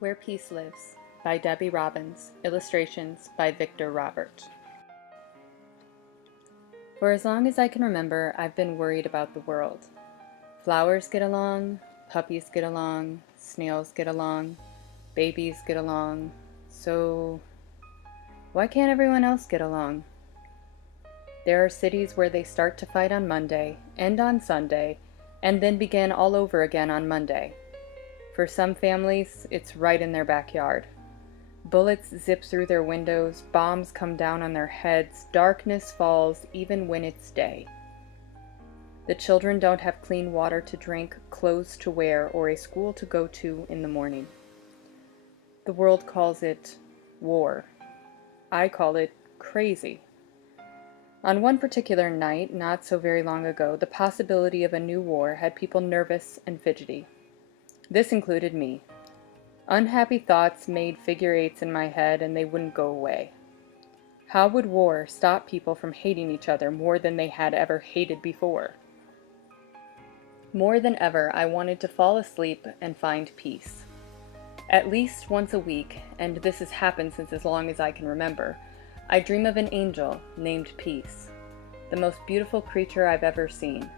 Where Peace Lives by Debbie Robbins, illustrations by Victor Robert. For as long as I can remember, I've been worried about the world. Flowers get along, puppies get along, snails get along, babies get along, so why can't everyone else get along? There are cities where they start to fight on Monday, end on Sunday, and then begin all over again on Monday. For some families, it's right in their backyard. Bullets zip through their windows, bombs come down on their heads, darkness falls even when it's day. The children don't have clean water to drink, clothes to wear, or a school to go to in the morning. The world calls it war. I call it crazy. On one particular night, not so very long ago, the possibility of a new war had people nervous and fidgety. This included me. Unhappy thoughts made figure eights in my head and they wouldn't go away. How would war stop people from hating each other more than they had ever hated before? More than ever, I wanted to fall asleep and find peace. At least once a week, and this has happened since as long as I can remember, I dream of an angel named Peace, the most beautiful creature I've ever seen.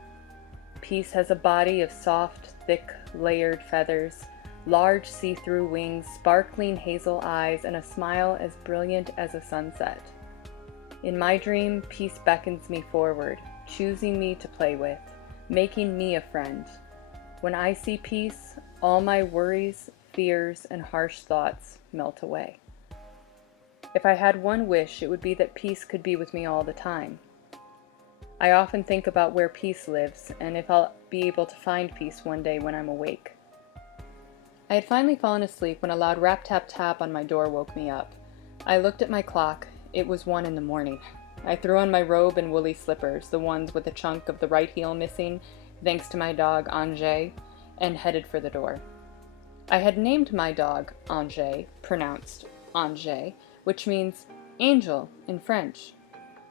Peace has a body of soft, thick, layered feathers, large see-through wings, sparkling hazel eyes, and a smile as brilliant as a sunset. In my dream, Peace beckons me forward, choosing me to play with, making me a friend. When I see Peace, all my worries, fears, and harsh thoughts melt away. If I had one wish, it would be that Peace could be with me all the time. I often think about where Peace lives, and if I'll be able to find Peace one day when I'm awake. I had finally fallen asleep when a loud rap-tap-tap on my door woke me up. I looked at my clock. It was 1 in the morning. I threw on my robe and woolly slippers, the ones with a chunk of the right heel missing, thanks to my dog Angers, and headed for the door. I had named my dog Angers, pronounced Angers, which means angel in French.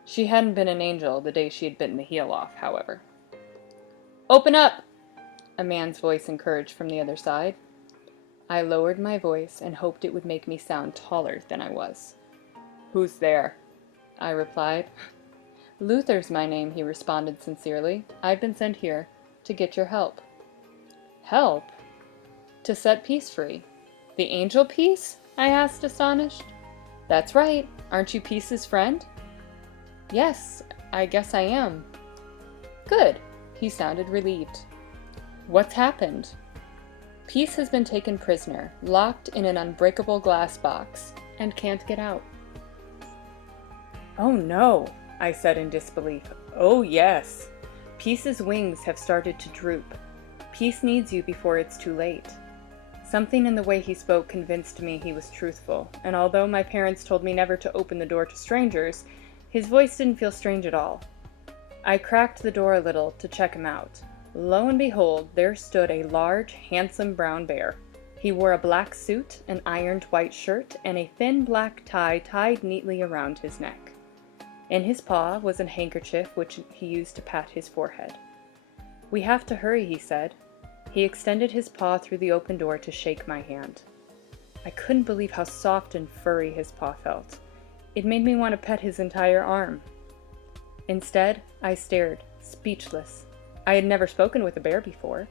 She hadn't been an angel the day she had bitten the heel off, however. "Open up!" a man's voice encouraged from the other side. I lowered my voice and hoped it would make me sound taller than I was. "Who's there?" I replied. "Luther's my name," he responded sincerely. "I've been sent here to get your help." "Help?" "To set Peace free." "The angel Peace?" I asked, astonished. "That's right. Aren't you Peace's friend?" "Yes, I guess I am." "Good." He sounded relieved. "What's happened?" "Peace has been taken prisoner, locked in an unbreakable glass box, and can't get out." "Oh no," I said in disbelief. "Oh yes. Peace's wings have started to droop. Peace needs you before it's too late." Something in the way he spoke convinced me he was truthful, and although my parents told me never to open the door to strangers, his voice didn't feel strange at all. I cracked the door a little to check him out. Lo and behold, there stood a large, handsome brown bear. He wore a black suit, an ironed white shirt, and a thin black tie tied neatly around his neck. In his paw was a handkerchief which he used to pat his forehead. "We have to hurry," he said. He extended his paw through the open door to shake my hand. I couldn't believe how soft and furry his paw felt. It made me want to pet his entire arm. Instead, I stared, speechless. I had never spoken with a bear before.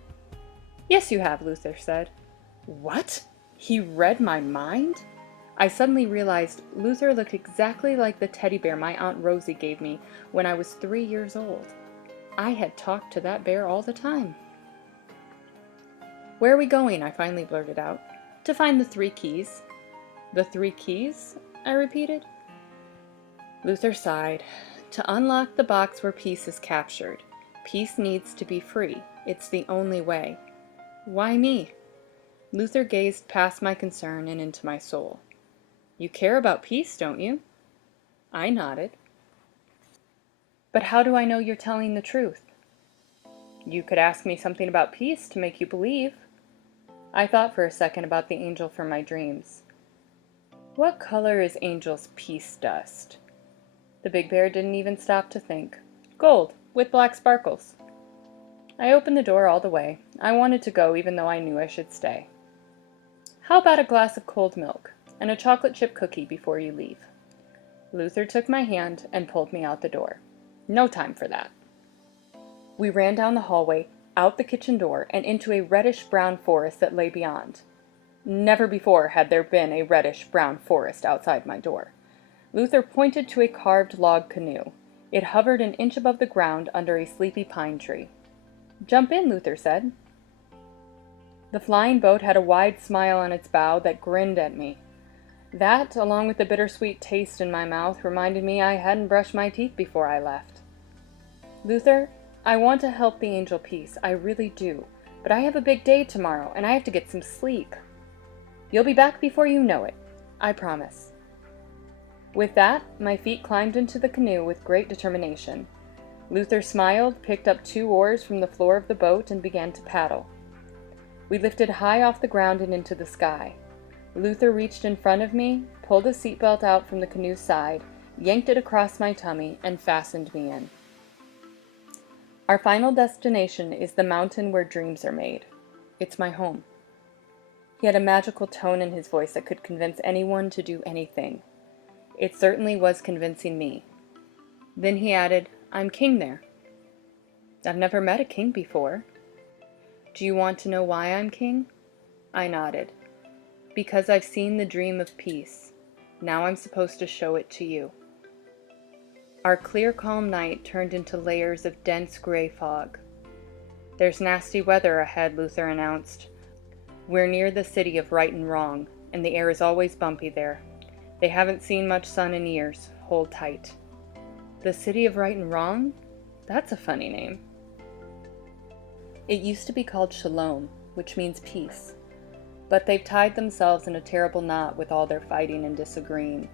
"Yes, you have," Luther said. What? He read my mind? I suddenly realized Luther looked exactly like the teddy bear my Aunt Rosie gave me when I was 3 years old. I had talked to that bear all the time. "Where are we going?" I finally blurted out. "To find the 3 keys." "The 3 keys?" I repeated. Luther sighed. "To unlock the box where Peace is captured. Peace needs to be free. It's the only way." "Why me?" Luther gazed past my concern and into my soul. "You care about Peace, don't you?" I nodded. "But how do I know you're telling the truth?" "You could ask me something about Peace to make you believe." I thought for a second about the angel from my dreams. "What color is Angel's peace dust?" The big bear didn't even stop to think. "Gold, with black sparkles." I opened the door all the way. I wanted to go even though I knew I should stay. How about a glass of cold milk and a chocolate chip cookie before you leave? Luther took my hand and pulled me out the door. No time for that. We ran down the hallway, out the kitchen door, and into a reddish-brown forest that lay beyond. Never before had there been a reddish-brown forest outside my door. Luther pointed to a carved log canoe. It hovered an inch above the ground under a sleepy pine tree. "Jump in," Luther said. The flying boat had a wide smile on its bow that grinned at me. That, along with the bittersweet taste in my mouth, reminded me I hadn't brushed my teeth before I left. "Luther, I want to help the Angel Peace, I really do, but I have a big day tomorrow, and I have to get some sleep." "You'll be back before you know it, I promise." With that, my feet climbed into the canoe with great determination. Luther smiled, picked up 2 oars from the floor of the boat, and began to paddle. We lifted high off the ground and into the sky. Luther reached in front of me, pulled a seatbelt out from the canoe's side, yanked it across my tummy, and fastened me in. Our final destination is the mountain where dreams are made. It's my home. He had a magical tone in his voice that could convince anyone to do anything. It certainly was convincing me. Then he added, "I'm king there." "I've never met a king before." "Do you want to know why I'm king?" I nodded. "Because I've seen the dream of peace. Now I'm supposed to show it to you." Our clear, calm night turned into layers of dense gray fog. "There's nasty weather ahead," Luther announced. "We're near the city of right and wrong, and the air is always bumpy there. They haven't seen much sun in years. Hold tight." "The city of right and wrong? That's a funny name." It used to be called Shalom, which means peace. But they've tied themselves in a terrible knot with all their fighting and disagreeing.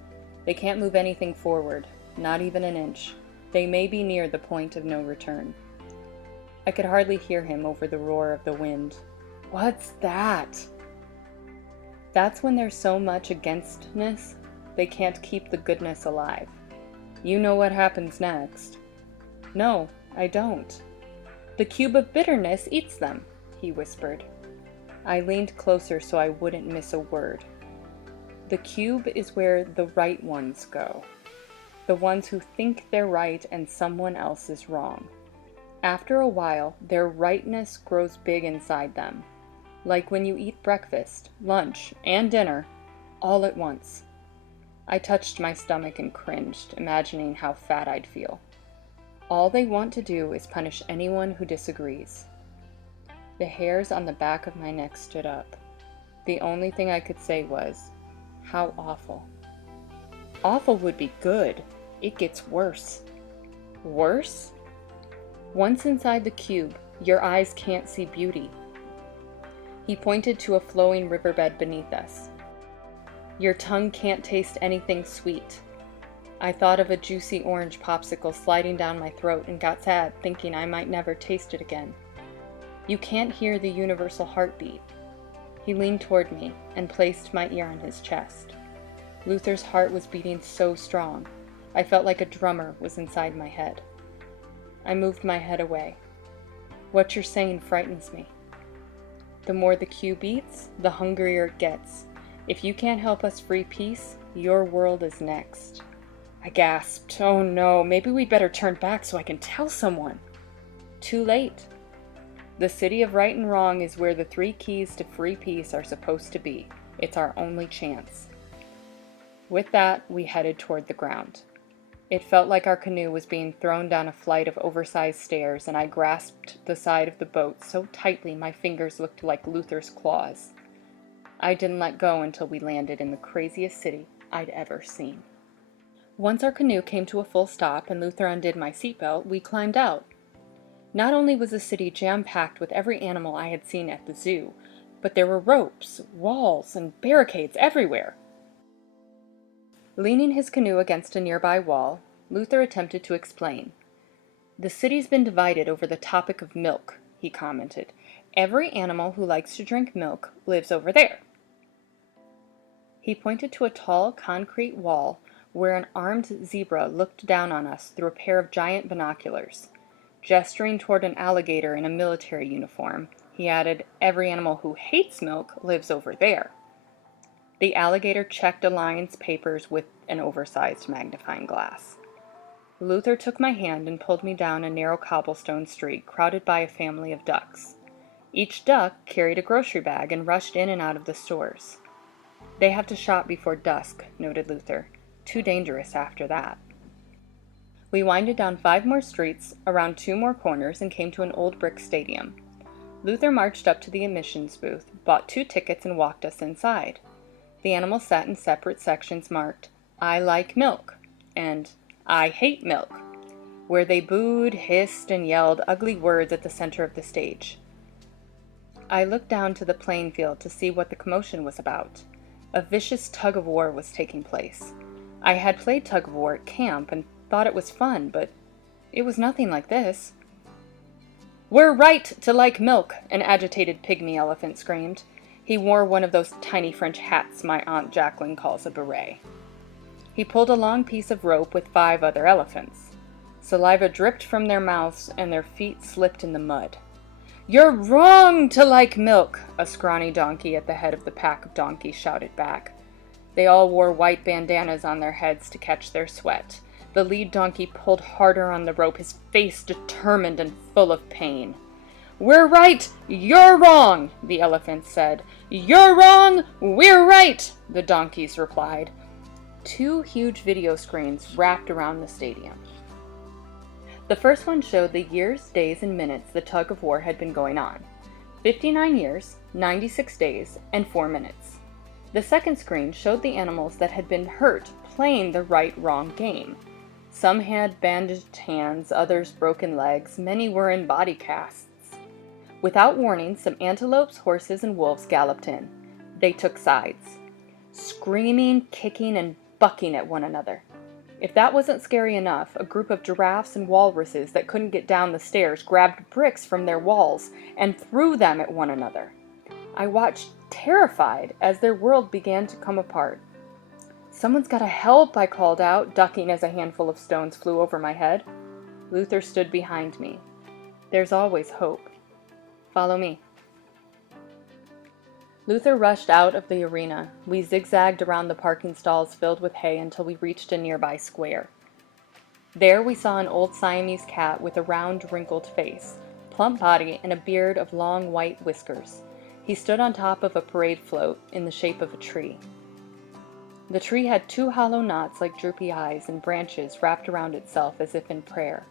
They can't move anything forward. Not even an inch. They may be near the point of no return. I could hardly hear him over the roar of the wind. "What's that?" "That's when there's so much againstness, they can't keep the goodness alive. You know what happens next." "No, I don't." "The cube of bitterness eats them," he whispered. I leaned closer so I wouldn't miss a word. "The cube is where the right ones go. The ones who think they're right and someone else is wrong. After a while, their rightness grows big inside them. Like when you eat breakfast, lunch, and dinner, all at once." I touched my stomach and cringed, imagining how fat I'd feel. "All they want to do is punish anyone who disagrees." The hairs on the back of my neck stood up. The only thing I could say was, "How awful." "Awful would be good. It gets worse." "Worse?" "Once inside the cube, your eyes can't see beauty." He pointed to a flowing riverbed beneath us. "Your tongue can't taste anything sweet." I thought of a juicy orange popsicle sliding down my throat and got sad, thinking I might never taste it again. "You can't hear the universal heartbeat." He leaned toward me and placed my ear on his chest. Luther's heart was beating so strong. I felt like a drummer was inside my head. I moved my head away. "What you're saying frightens me. The more the cube eats, the hungrier it gets. If you can't help us free peace, your world is next." I gasped. "Oh no, maybe we'd better turn back so I can tell someone." "Too late. The city of right and wrong is where the 3 keys to free peace are supposed to be. It's our only chance." With that, we headed toward the ground. It felt like our canoe was being thrown down a flight of oversized stairs, and I grasped the side of the boat so tightly my fingers looked like Luther's claws. I didn't let go until we landed in the craziest city I'd ever seen. Once our canoe came to a full stop and Luther undid my seatbelt, we climbed out. Not only was the city jam-packed with every animal I had seen at the zoo, but there were ropes, walls, and barricades everywhere. Leaning his canoe against a nearby wall, Luther attempted to explain. "The city's been divided over the topic of milk," he commented. "Every animal who likes to drink milk lives over there." He pointed to a tall concrete wall where an armed zebra looked down on us through a pair of giant binoculars. Gesturing toward an alligator in a military uniform, he added, "Every animal who hates milk lives over there." The alligator checked a lion's papers with an oversized magnifying glass. Luther took my hand and pulled me down a narrow cobblestone street crowded by a family of ducks. Each duck carried a grocery bag and rushed in and out of the stores. "They have to shop before dusk," noted Luther. "Too dangerous after that." We winded down 5 more streets, around 2 more corners, and came to an old brick stadium. Luther marched up to the admissions booth, bought 2 tickets, and walked us inside. The animals sat in separate sections marked, "I like milk," and "I hate milk," where they booed, hissed, and yelled ugly words at the center of the stage. I looked down to the playing field to see what the commotion was about. A vicious tug-of-war was taking place. I had played tug-of-war at camp and thought it was fun, but it was nothing like this. "We're right to like milk," an agitated pygmy elephant screamed. He wore one of those tiny French hats my Aunt Jacqueline calls a beret. He pulled a long piece of rope with 5 other elephants. Saliva dripped from their mouths and their feet slipped in the mud. "You're wrong to like milk," a scrawny donkey at the head of the pack of donkeys shouted back. They all wore white bandanas on their heads to catch their sweat. The lead donkey pulled harder on the rope, his face determined and full of pain. "We're right, you're wrong," the elephants said. "You're wrong, we're right," the donkeys replied. 2 huge video screens wrapped around the stadium. The first one showed the years, days, and minutes the tug-of-war had been going on. 59 years, 96 days, and 4 minutes. The second screen showed the animals that had been hurt playing the right-wrong game. Some had bandaged hands, others broken legs, many were in body casts. Without warning, some antelopes, horses, and wolves galloped in. They took sides, screaming, kicking, and bucking at one another. If that wasn't scary enough, a group of giraffes and walruses that couldn't get down the stairs grabbed bricks from their walls and threw them at one another. I watched, terrified, as their world began to come apart. "Someone's gotta help," I called out, ducking as a handful of stones flew over my head. Luther stood behind me. "There's always hope. Follow me." Luther rushed out of the arena. We zigzagged around the parking stalls filled with hay until we reached a nearby square. There we saw an old Siamese cat with a round, wrinkled face, plump body, and a beard of long white whiskers. He stood on top of a parade float in the shape of a tree. The tree had 2 hollow knots like droopy eyes and branches wrapped around itself as if in prayer.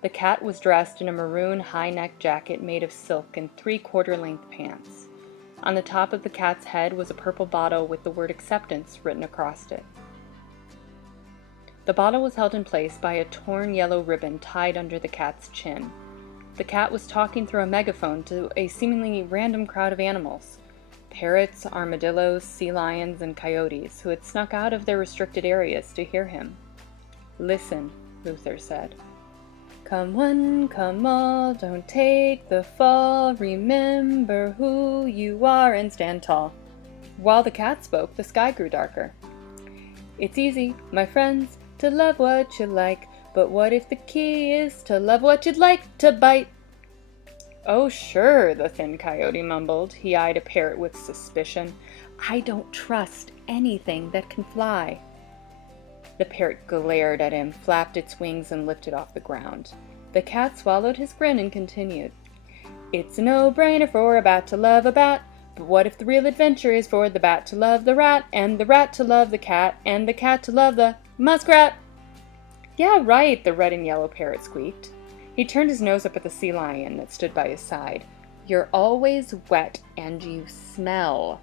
The cat was dressed in a maroon high-neck jacket made of silk and 3/4-length pants. On the top of the cat's head was a purple bottle with the word acceptance written across it. The bottle was held in place by a torn yellow ribbon tied under the cat's chin. The cat was talking through a megaphone to a seemingly random crowd of animals. Parrots, armadillos, sea lions, and coyotes who had snuck out of their restricted areas to hear him. "Listen," Luther said. "Come one, come all, don't take the fall, remember who you are and stand tall." While the cat spoke, the sky grew darker. "It's easy, my friends, to love what you like, but what if the key is to love what you'd like to bite?" "Oh, sure," the thin coyote mumbled. He eyed a parrot with suspicion. "I don't trust anything that can fly." The parrot glared at him, flapped its wings, and lifted off the ground. The cat swallowed his grin and continued. "It's a no-brainer for a bat to love a bat, but what if the real adventure is for the bat to love the rat, and the rat to love the cat, and the cat to love the muskrat?" "Yeah, right," the red and yellow parrot squeaked. He turned his nose up at the sea lion that stood by his side. "You're always wet, and you smell."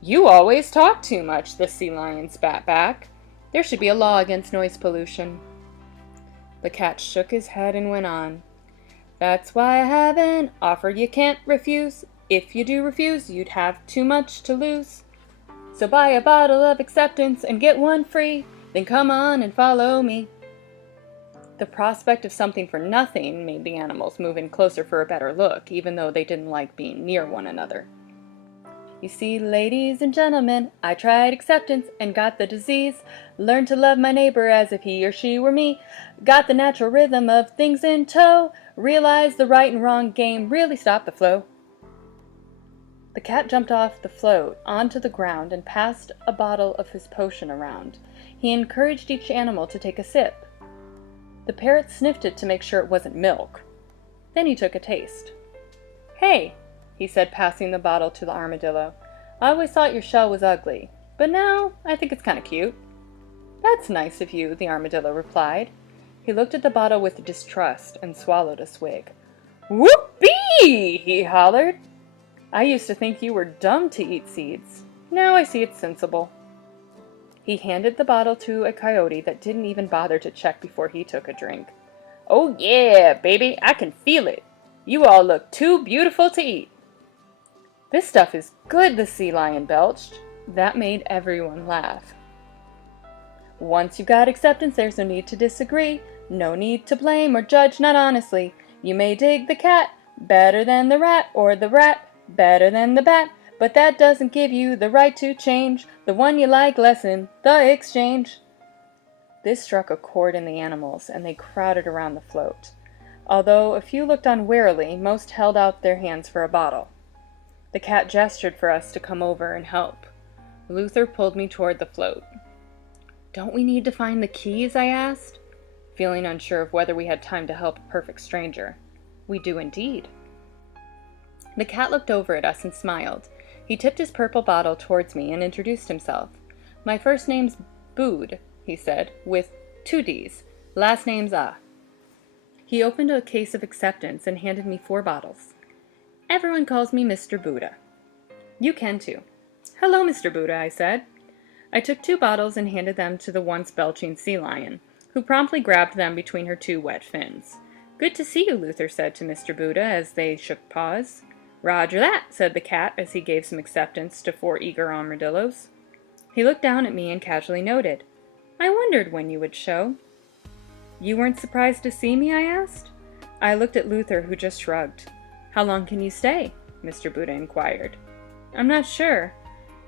"You always talk too much," the sea lion spat back. "There should be a law against noise pollution." The cat shook his head and went on. "That's why I have an offer you can't refuse. If you do refuse, you'd have too much to lose. So buy a bottle of acceptance and get one free, then come on and follow me." The prospect of something for nothing made the animals move in closer for a better look, even though they didn't like being near one another. "You see, ladies and gentlemen, I tried acceptance and got the disease. Learned to love my neighbor as if he or she were me. Got the natural rhythm of things in tow. Realized the right and wrong game really stopped the flow." The cat jumped off the float onto the ground and passed a bottle of his potion around. He encouraged each animal to take a sip. The parrot sniffed it to make sure it wasn't milk. Then he took a taste. "Hey," he said, passing the bottle to the armadillo. "I always thought your shell was ugly, but now I think it's kind of cute." "That's nice of you," the armadillo replied. He looked at the bottle with distrust and swallowed a swig. "Whoopee!" he hollered. "I used to think you were dumb to eat seeds. Now I see it's sensible." He handed the bottle to a coyote that didn't even bother to check before he took a drink. "Oh yeah, baby, I can feel it. You all look too beautiful to eat." "This stuff is good," the sea lion belched. That made everyone laugh. "Once you've got acceptance, there's no need to disagree. No need to blame or judge not honestly. You may dig the cat better than the rat, or the rat better than the bat, but that doesn't give you the right to change the one you like less in the exchange." This struck a chord in the animals, and they crowded around the float. Although a few looked on warily, most held out their hands for a bottle. The cat gestured for us to come over and help. Luther pulled me toward the float. "Don't we need to find the keys?" I asked, feeling unsure of whether we had time to help a perfect stranger. "We do indeed." The cat looked over at us and smiled. He tipped his purple bottle towards me and introduced himself. "My first name's Bood," he said, "with 2 D's. Last name's Ah." He opened a case of acceptance and handed me 4 bottles. "Everyone calls me Mr. Buddha." "You can too." "Hello, Mr. Buddha," I said. I took 2 bottles and handed them to the once belching sea lion, who promptly grabbed them between her 2 wet fins. "Good to see you," Luther said to Mr. Buddha as they shook paws. "Roger that," said the cat as he gave some acceptance to 4 eager armadillos. He looked down at me and casually noted, "I wondered when you would show." "You weren't surprised to see me?" I asked. I looked at Luther, who just shrugged. "How long can you stay?" Mr. Buddha inquired. "I'm not sure.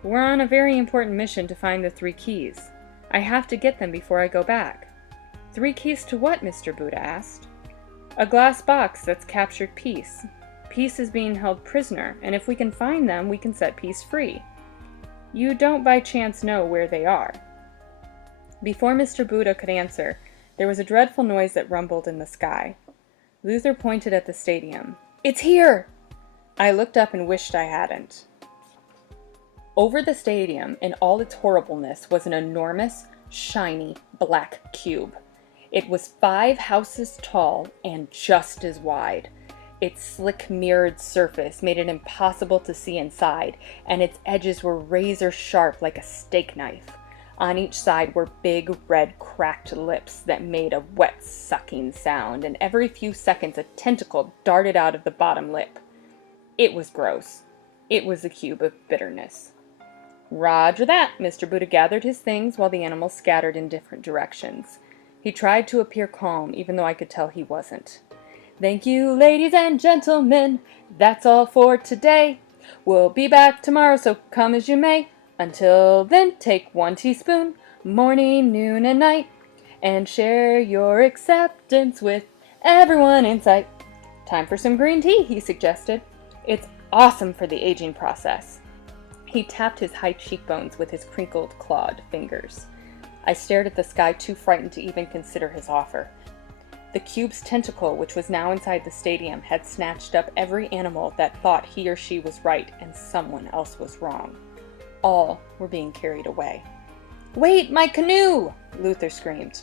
We're on a very important mission to find the 3 keys. I have to get them before I go back." "3 keys to what?" Mr. Buddha asked. "A glass box that's captured Peace. Peace is being held prisoner, and if we can find them, we can set Peace free. You don't by chance know where they are?" Before Mr. Buddha could answer, there was a dreadful noise that rumbled in the sky. Luther pointed at the stadium. "It's here!" I looked up and wished I hadn't. Over the stadium, in all its horribleness, was an enormous, shiny, black cube. It was 5 houses tall and just as wide. Its slick mirrored surface made it impossible to see inside, and its edges were razor sharp like a steak knife. On each side were big, red, cracked lips that made a wet, sucking sound, and every few seconds a tentacle darted out of the bottom lip. It was gross. It was a cube of bitterness. "Roger that!" Mr. Buddha gathered his things while the animals scattered in different directions. He tried to appear calm, even though I could tell he wasn't. "Thank you, ladies and gentlemen. That's all for today. We'll be back tomorrow, so come as you may. Until then, take 1 teaspoon, morning, noon, and night, and share your acceptance with everyone in sight." "Time for some green tea," he suggested. "It's awesome for the aging process." He tapped his high cheekbones with his crinkled, clawed fingers. I stared at the sky, too frightened to even consider his offer. The cube's tentacle, which was now inside the stadium, had snatched up every animal that thought he or she was right and someone else was wrong. All were being carried away. "Wait, my canoe!" Luther screamed.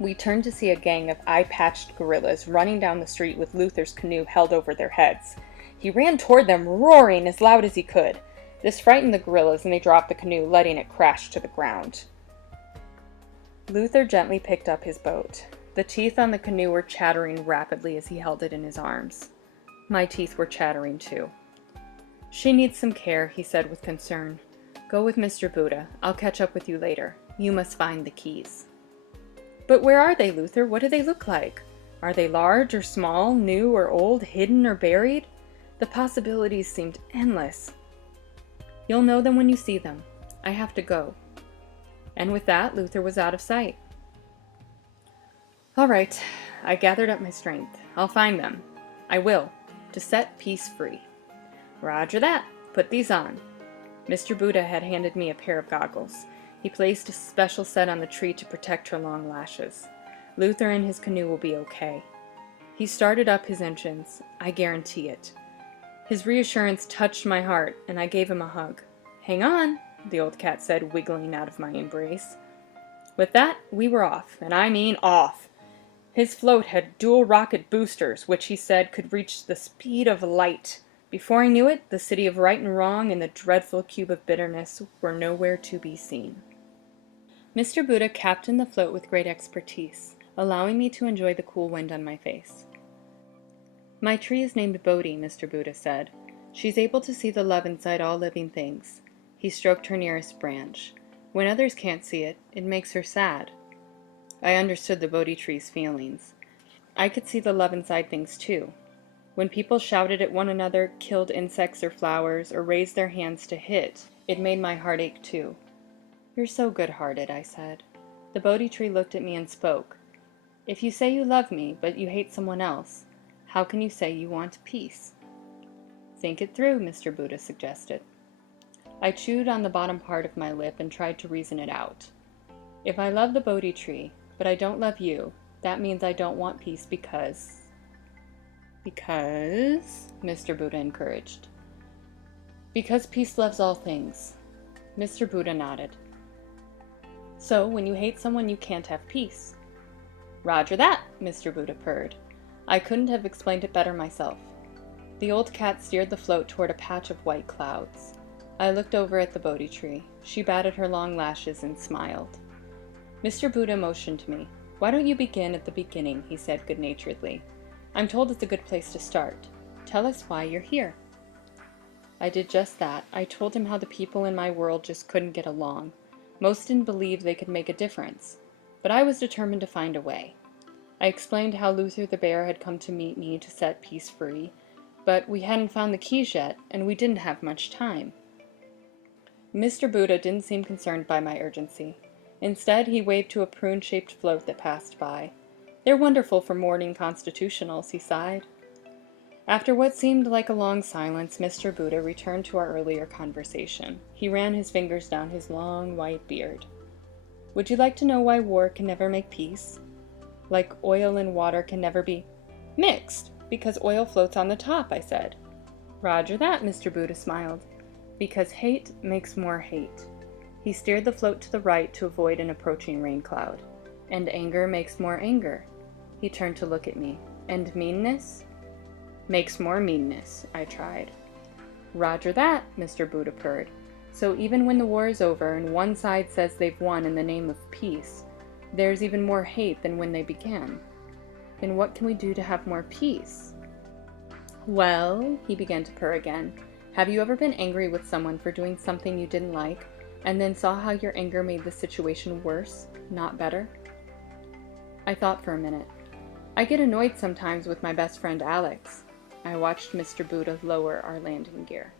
We turned to see a gang of eye-patched gorillas running down the street with Luther's canoe held over their heads. He ran toward them, roaring as loud as he could. This frightened the gorillas, and they dropped the canoe, letting it crash to the ground. Luther gently picked up his boat. The teeth on the canoe were chattering rapidly as he held it in his arms. My teeth were chattering too. "She needs some care," he said with concern. "Go with Mr. Buddha. I'll catch up with you later. You must find the keys." "But where are they, Luther? What do they look like? Are they large or small, new or old, hidden or buried?" The possibilities seemed endless. "You'll know them when you see them. I have to go." And with that, Luther was out of sight. All right, I gathered up my strength. I'll find them. I will, to set Peace free. Roger that. Put these on. Mr. Buddha had handed me a pair of goggles. He placed a special set on the tree to protect her long lashes. Luther and his canoe will be okay. He started up his engines. I guarantee it. His reassurance touched my heart, and I gave him a hug. Hang on, the old cat said, wiggling out of my embrace. With that, we were off, and I mean off. His float had dual rocket boosters, which he said could reach the speed of light. Before I knew it, the city of right and wrong and the dreadful cube of bitterness were nowhere to be seen. Mr. Buddha captained the float with great expertise, allowing me to enjoy the cool wind on my face. My tree is named Bodhi, Mr. Buddha said. She's able to see the love inside all living things. He stroked her nearest branch. When others can't see it, it makes her sad. I understood the Bodhi tree's feelings. I could see the love inside things too. When people shouted at one another, killed insects or flowers, or raised their hands to hit, it made my heart ache too. You're so good-hearted, I said. The Bodhi tree looked at me and spoke. If you say you love me, but you hate someone else, how can you say you want peace? Think it through, Mr. Buddha suggested. I chewed on the bottom part of my lip and tried to reason it out. If I love the Bodhi tree, but I don't love you, that means I don't want peace because... Because? Mr. Buddha encouraged. Because peace loves all things. Mr. Buddha nodded. So, when you hate someone, you can't have peace. Roger that, Mr. Buddha purred. I couldn't have explained it better myself. The old cat steered the float toward a patch of white clouds. I looked over at the Bodhi tree. She batted her long lashes and smiled. Mr. Buddha motioned to me. Why don't you begin at the beginning, he said good-naturedly. I'm told it's a good place to start. Tell us why you're here. I did just that. I told him how the people in my world just couldn't get along. Most didn't believe they could make a difference. But I was determined to find a way. I explained how Luther the bear had come to meet me to set peace free, but we hadn't found the keys yet, and we didn't have much time. Mr. Buddha didn't seem concerned by my urgency. Instead, he waved to a prune-shaped float that passed by. They're wonderful for morning constitutionals, he sighed. After what seemed like a long silence, Mr. Buddha returned to our earlier conversation. He ran his fingers down his long, white beard. Would you like to know why war can never make peace? Like oil and water can never be mixed, because oil floats on the top, I said. Roger that, Mr. Buddha smiled. Because hate makes more hate. He steered the float to the right to avoid an approaching rain cloud. And anger makes more anger. He turned to look at me. And meanness? Makes more meanness, I tried. Roger that, Mr. Buddha purred. So even when the war is over and one side says they've won in the name of peace, there's even more hate than when they began. Then what can we do to have more peace? Well, he began to purr again. Have you ever been angry with someone for doing something you didn't like, and then saw how your anger made the situation worse, not better? I thought for a minute. I get annoyed sometimes with my best friend Alex. I watched Mr. Buddha lower our landing gear.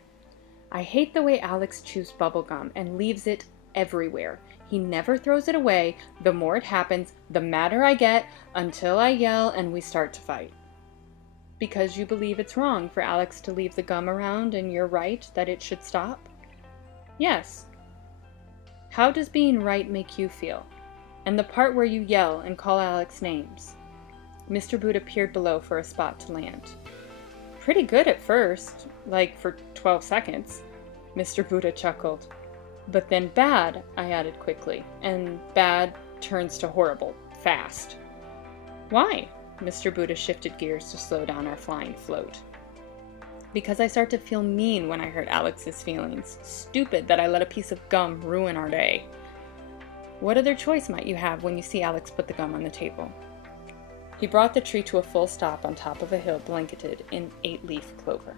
I hate the way Alex chews bubblegum and leaves it everywhere. He never throws it away. The more it happens, the madder I get, until I yell and we start to fight. Because you believe it's wrong for Alex to leave the gum around and you're right that it should stop? Yes. How does being right make you feel? And the part where you yell and call Alex names? Mr. Buddha peered below for a spot to land. Pretty good at first, like for 12 seconds. Mr. Buddha chuckled. But then bad, I added quickly, and bad turns to horrible, fast. Why? Mr. Buddha shifted gears to slow down our flying float. Because I start to feel mean when I hurt Alex's feelings. Stupid that I let a piece of gum ruin our day. What other choice might you have when you see Alex put the gum on the table? He brought the tree to a full stop on top of a hill blanketed in 8-leaf clover.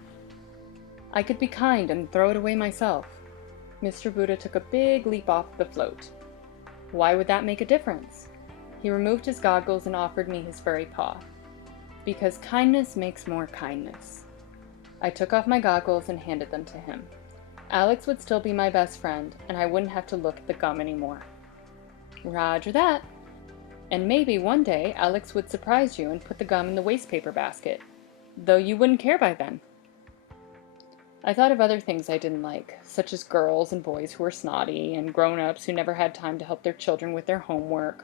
I could be kind and throw it away myself. Mr. Buddha took a big leap off the float. Why would that make a difference? He removed his goggles and offered me his furry paw. Because kindness makes more kindness. I took off my goggles and handed them to him. Alex would still be my best friend, and I wouldn't have to look at the gum anymore. Roger that. And maybe one day Alex would surprise you and put the gum in the wastepaper basket, though you wouldn't care by then. I thought of other things I didn't like, such as girls and boys who were snotty, and grown-ups who never had time to help their children with their homework.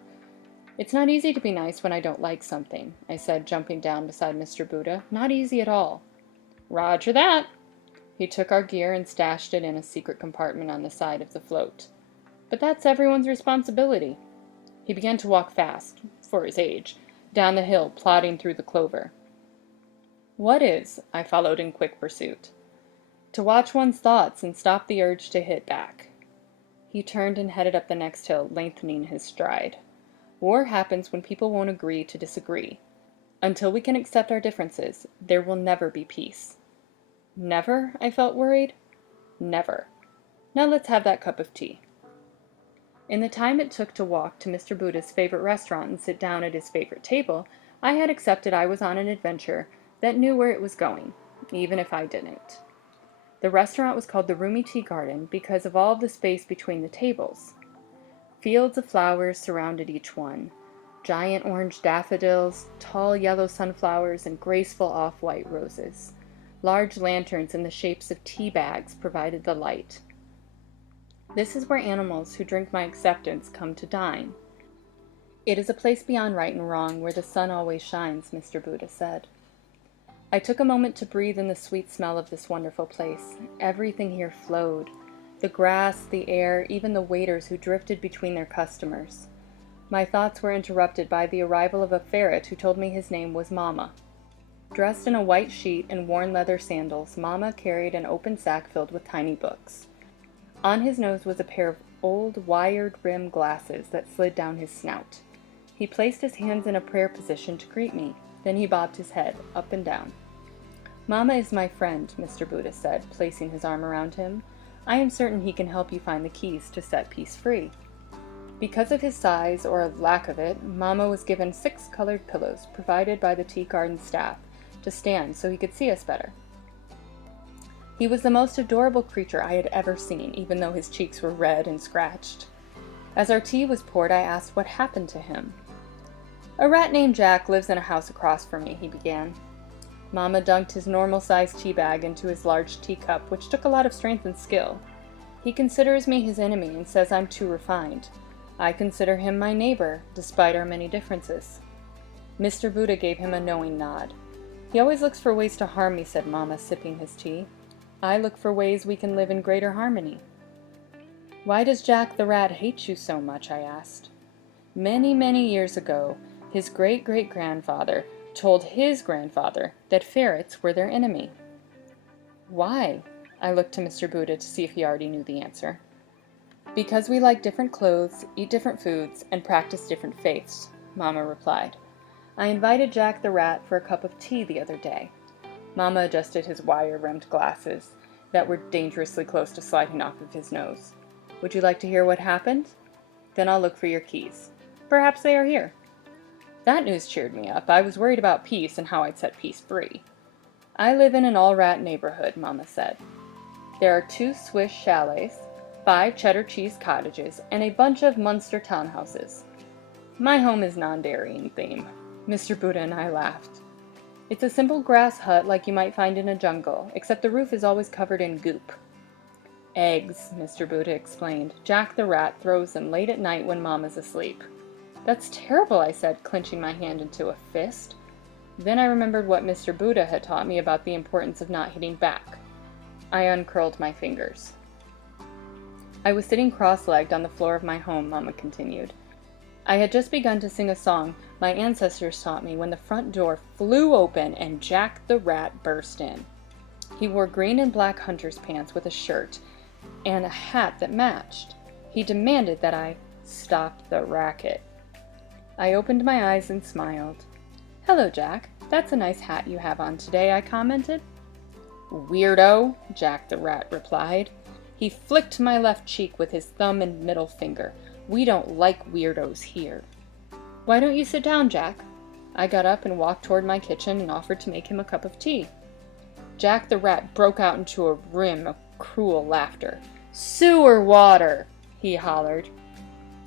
"It's not easy to be nice when I don't like something," I said, jumping down beside Mr. Buddha. "Not easy at all." "Roger that." He took our gear and stashed it in a secret compartment on the side of the float. "But that's everyone's responsibility." He began to walk fast, for his age, down the hill, plodding through the clover. "What is?" I followed in quick pursuit. "To watch one's thoughts and stop the urge to hit back." He turned and headed up the next hill, lengthening his stride. "War happens when people won't agree to disagree. Until we can accept our differences, there will never be peace." Never? I felt worried. Never. Now let's have that cup of tea. In the time it took to walk to Mr. Buddha's favorite restaurant and sit down at his favorite table, I had accepted I was on an adventure that knew where it was going, even if I didn't. The restaurant was called the Roomy Tea Garden because of all the space between the tables. Fields of flowers surrounded each one. Giant orange daffodils, tall yellow sunflowers, and graceful off-white roses. Large lanterns in the shapes of tea bags provided the light. This is where animals who drink my acceptance come to dine. It is a place beyond right and wrong where the sun always shines, Mr. Buddha said. I took a moment to breathe in the sweet smell of this wonderful place. Everything here flowed. The grass, the air, even the waiters who drifted between their customers. My thoughts were interrupted by the arrival of a ferret who told me his name was Mama. Dressed in a white sheet and worn leather sandals, Mama carried an open sack filled with tiny books. On his nose was a pair of old wired-rim glasses that slid down his snout. He placed his hands in a prayer position to greet me. Then he bobbed his head, up and down. "Mama is my friend," Mr. Buddha said, placing his arm around him. "I am certain he can help you find the keys to set peace free." Because of his size, or lack of it, Mama was given 6 colored pillows, provided by the tea garden staff, to stand so he could see us better. He was the most adorable creature I had ever seen, even though his cheeks were red and scratched. As our tea was poured, I asked what happened to him. "A rat named Jack lives in a house across from me," he began. Mama dunked his normal-sized tea bag into his large teacup, which took a lot of strength and skill. "He considers me his enemy and says I'm too refined. I consider him my neighbor, despite our many differences." Mr. Buddha gave him a knowing nod. "He always looks for ways to harm me," said Mama, sipping his tea. "I look for ways we can live in greater harmony." "Why does Jack the rat hate you so much?" I asked. "Many, many years ago, his great-great-grandfather told his grandfather that ferrets were their enemy." "Why?" I looked to Mr. Buddha to see if he already knew the answer. "Because we like different clothes, eat different foods, and practice different faiths," Mama replied. "I invited Jack the rat for a cup of tea the other day." Mama adjusted his wire-rimmed glasses that were dangerously close to sliding off of his nose. "Would you like to hear what happened? Then I'll look for your keys. Perhaps they are here." That news cheered me up. I was worried about peace and how I'd set peace free. "I live in an all-rat neighborhood," Mama said. "There are 2 Swiss chalets, 5 cheddar cheese cottages, and a bunch of Munster townhouses. My home is non-dairy in theme." Mr. Buddha and I laughed. "It's a simple grass hut like you might find in a jungle, except the roof is always covered in goop." "Eggs," Mr. Buddha explained. "Jack the rat throws them late at night when Mama's asleep." "That's terrible," I said, clenching my hand into a fist. Then I remembered what Mr. Buddha had taught me about the importance of not hitting back. I uncurled my fingers. "I was sitting cross-legged on the floor of my home," Mama continued. "I had just begun to sing a song my ancestors taught me when the front door flew open and Jack the rat burst in. He wore green and black hunter's pants with a shirt and a hat that matched. He demanded that I stop the racket." I opened my eyes and smiled. "Hello, Jack. That's a nice hat you have on today," I commented. "Weirdo," Jack the rat replied. He flicked my left cheek with his thumb and middle finger. "We don't like weirdos here." "Why don't you sit down, Jack?" I got up and walked toward my kitchen and offered to make him a cup of tea. Jack the rat broke out into a rim of cruel laughter. "Sewer water!" he hollered.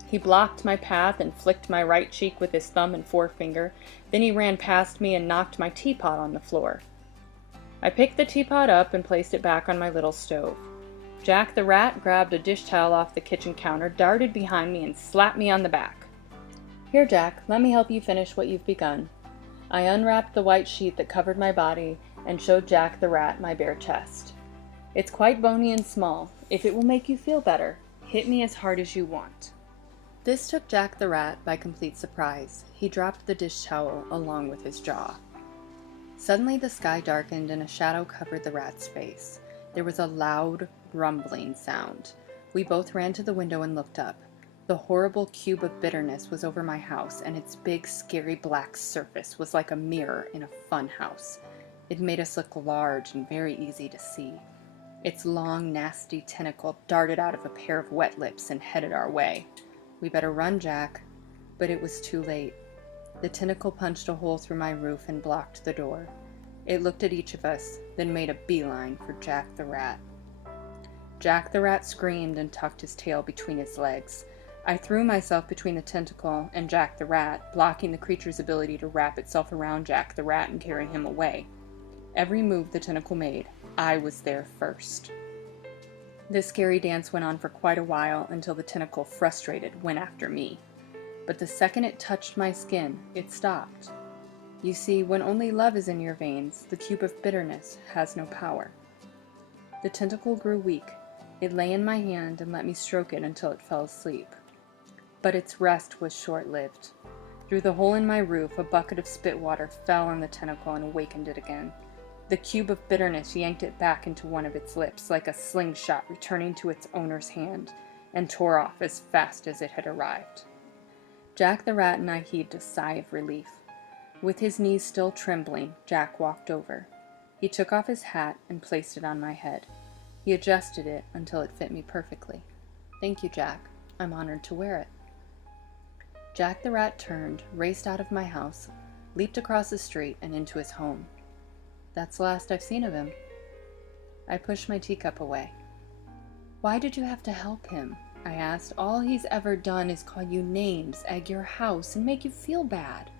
He blocked my path and flicked my right cheek with his thumb and forefinger. Then he ran past me and knocked my teapot on the floor. I picked the teapot up and placed it back on my little stove. Jack the Rat grabbed a dish towel off the kitchen counter, darted behind me, and slapped me on the back. "Here, Jack, let me help you finish what you've begun." I unwrapped the white sheet that covered my body and showed Jack the Rat my bare chest. "It's quite bony and small. If it will make you feel better, hit me as hard as you want." This took Jack the Rat by complete surprise. He dropped the dish towel along with his jaw. Suddenly the sky darkened and a shadow covered the rat's face. There was a loud, rumbling sound. We both ran to the window and looked up. The horrible cube of bitterness was over my house, and its big, scary black surface was like a mirror in a fun house. It made us look large and very easy to see. Its long, nasty tentacle darted out of a pair of wet lips and headed our way. "We better run, Jack." But it was too late. The tentacle punched a hole through my roof and blocked the door. It looked at each of us, then made a beeline for Jack the Rat. Jack the Rat screamed and tucked his tail between his legs. I threw myself between the tentacle and Jack the Rat, blocking the creature's ability to wrap itself around Jack the Rat and carry him away. Every move the tentacle made, I was there first. This scary dance went on for quite a while until the tentacle, frustrated, went after me. But the second it touched my skin, it stopped. You see, when only love is in your veins, the cube of bitterness has no power. The tentacle grew weak. It lay in my hand and let me stroke it until it fell asleep. But its rest was short-lived. Through the hole in my roof, a bucket of spit water fell on the tentacle and awakened it again. The cube of bitterness yanked it back into one of its lips, like a slingshot returning to its owner's hand, and tore off as fast as it had arrived. Jack the Rat and I heaved a sigh of relief. With his knees still trembling, Jack walked over. He took off his hat and placed it on my head. He adjusted it until it fit me perfectly. "Thank you, Jack. I'm honored to wear it." Jack the Rat turned, raced out of my house, leaped across the street and into his home. That's the last I've seen of him. I pushed my teacup away. "Why did you have to help him?" I asked. "All he's ever done is call you names, egg your house, and make you feel bad."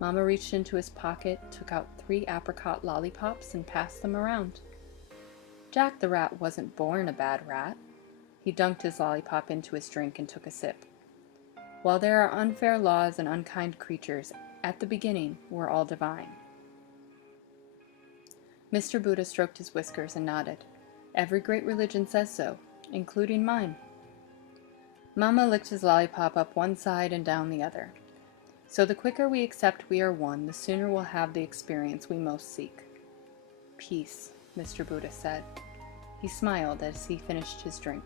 Mama reached into his pocket, took out 3 apricot lollipops, and passed them around. Jack the Rat wasn't born a bad rat. He dunked his lollipop into his drink and took a sip. While there are unfair laws and unkind creatures, at the beginning we're all divine. Mr. Buddha stroked his whiskers and nodded. "Every great religion says so, including mine." Mama licked his lollipop up one side and down the other. "So the quicker we accept we are one, the sooner we'll have the experience we most seek." "Peace," Mr. Buddha said. He smiled as he finished his drink.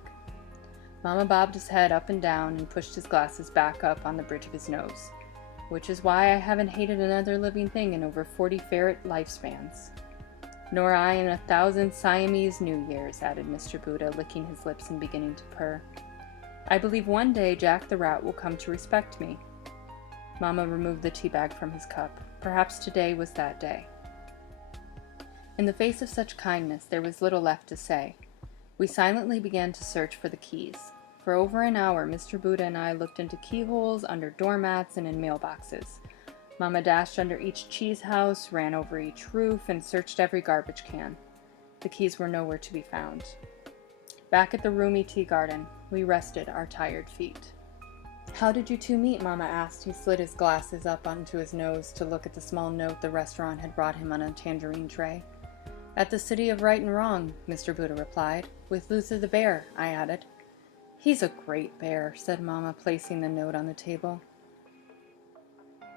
Mama bobbed his head up and down and pushed his glasses back up on the bridge of his nose. "Which is why I haven't hated another living thing in over 40 ferret lifespans." "Nor I in 1,000 Siamese New Years," added Mr. Buddha, licking his lips and beginning to purr. "I believe one day Jack the Rat will come to respect me." Mama removed the tea bag from his cup. Perhaps today was that day. In the face of such kindness, there was little left to say. We silently began to search for the keys. For over an hour, Mr. Buddha and I looked into keyholes, under doormats, and in mailboxes. Mama dashed under each cheese house, ran over each roof, and searched every garbage can. The keys were nowhere to be found. Back at the roomy tea garden, we rested our tired feet. "How did you two meet?" Mama asked. He slid his glasses up onto his nose to look at the small note the restaurant had brought him on a tangerine tray. "At the City of Right and Wrong," Mr. Buddha replied. "With Luther the bear," I added. "He's a great bear," said Mama, placing the note on the table.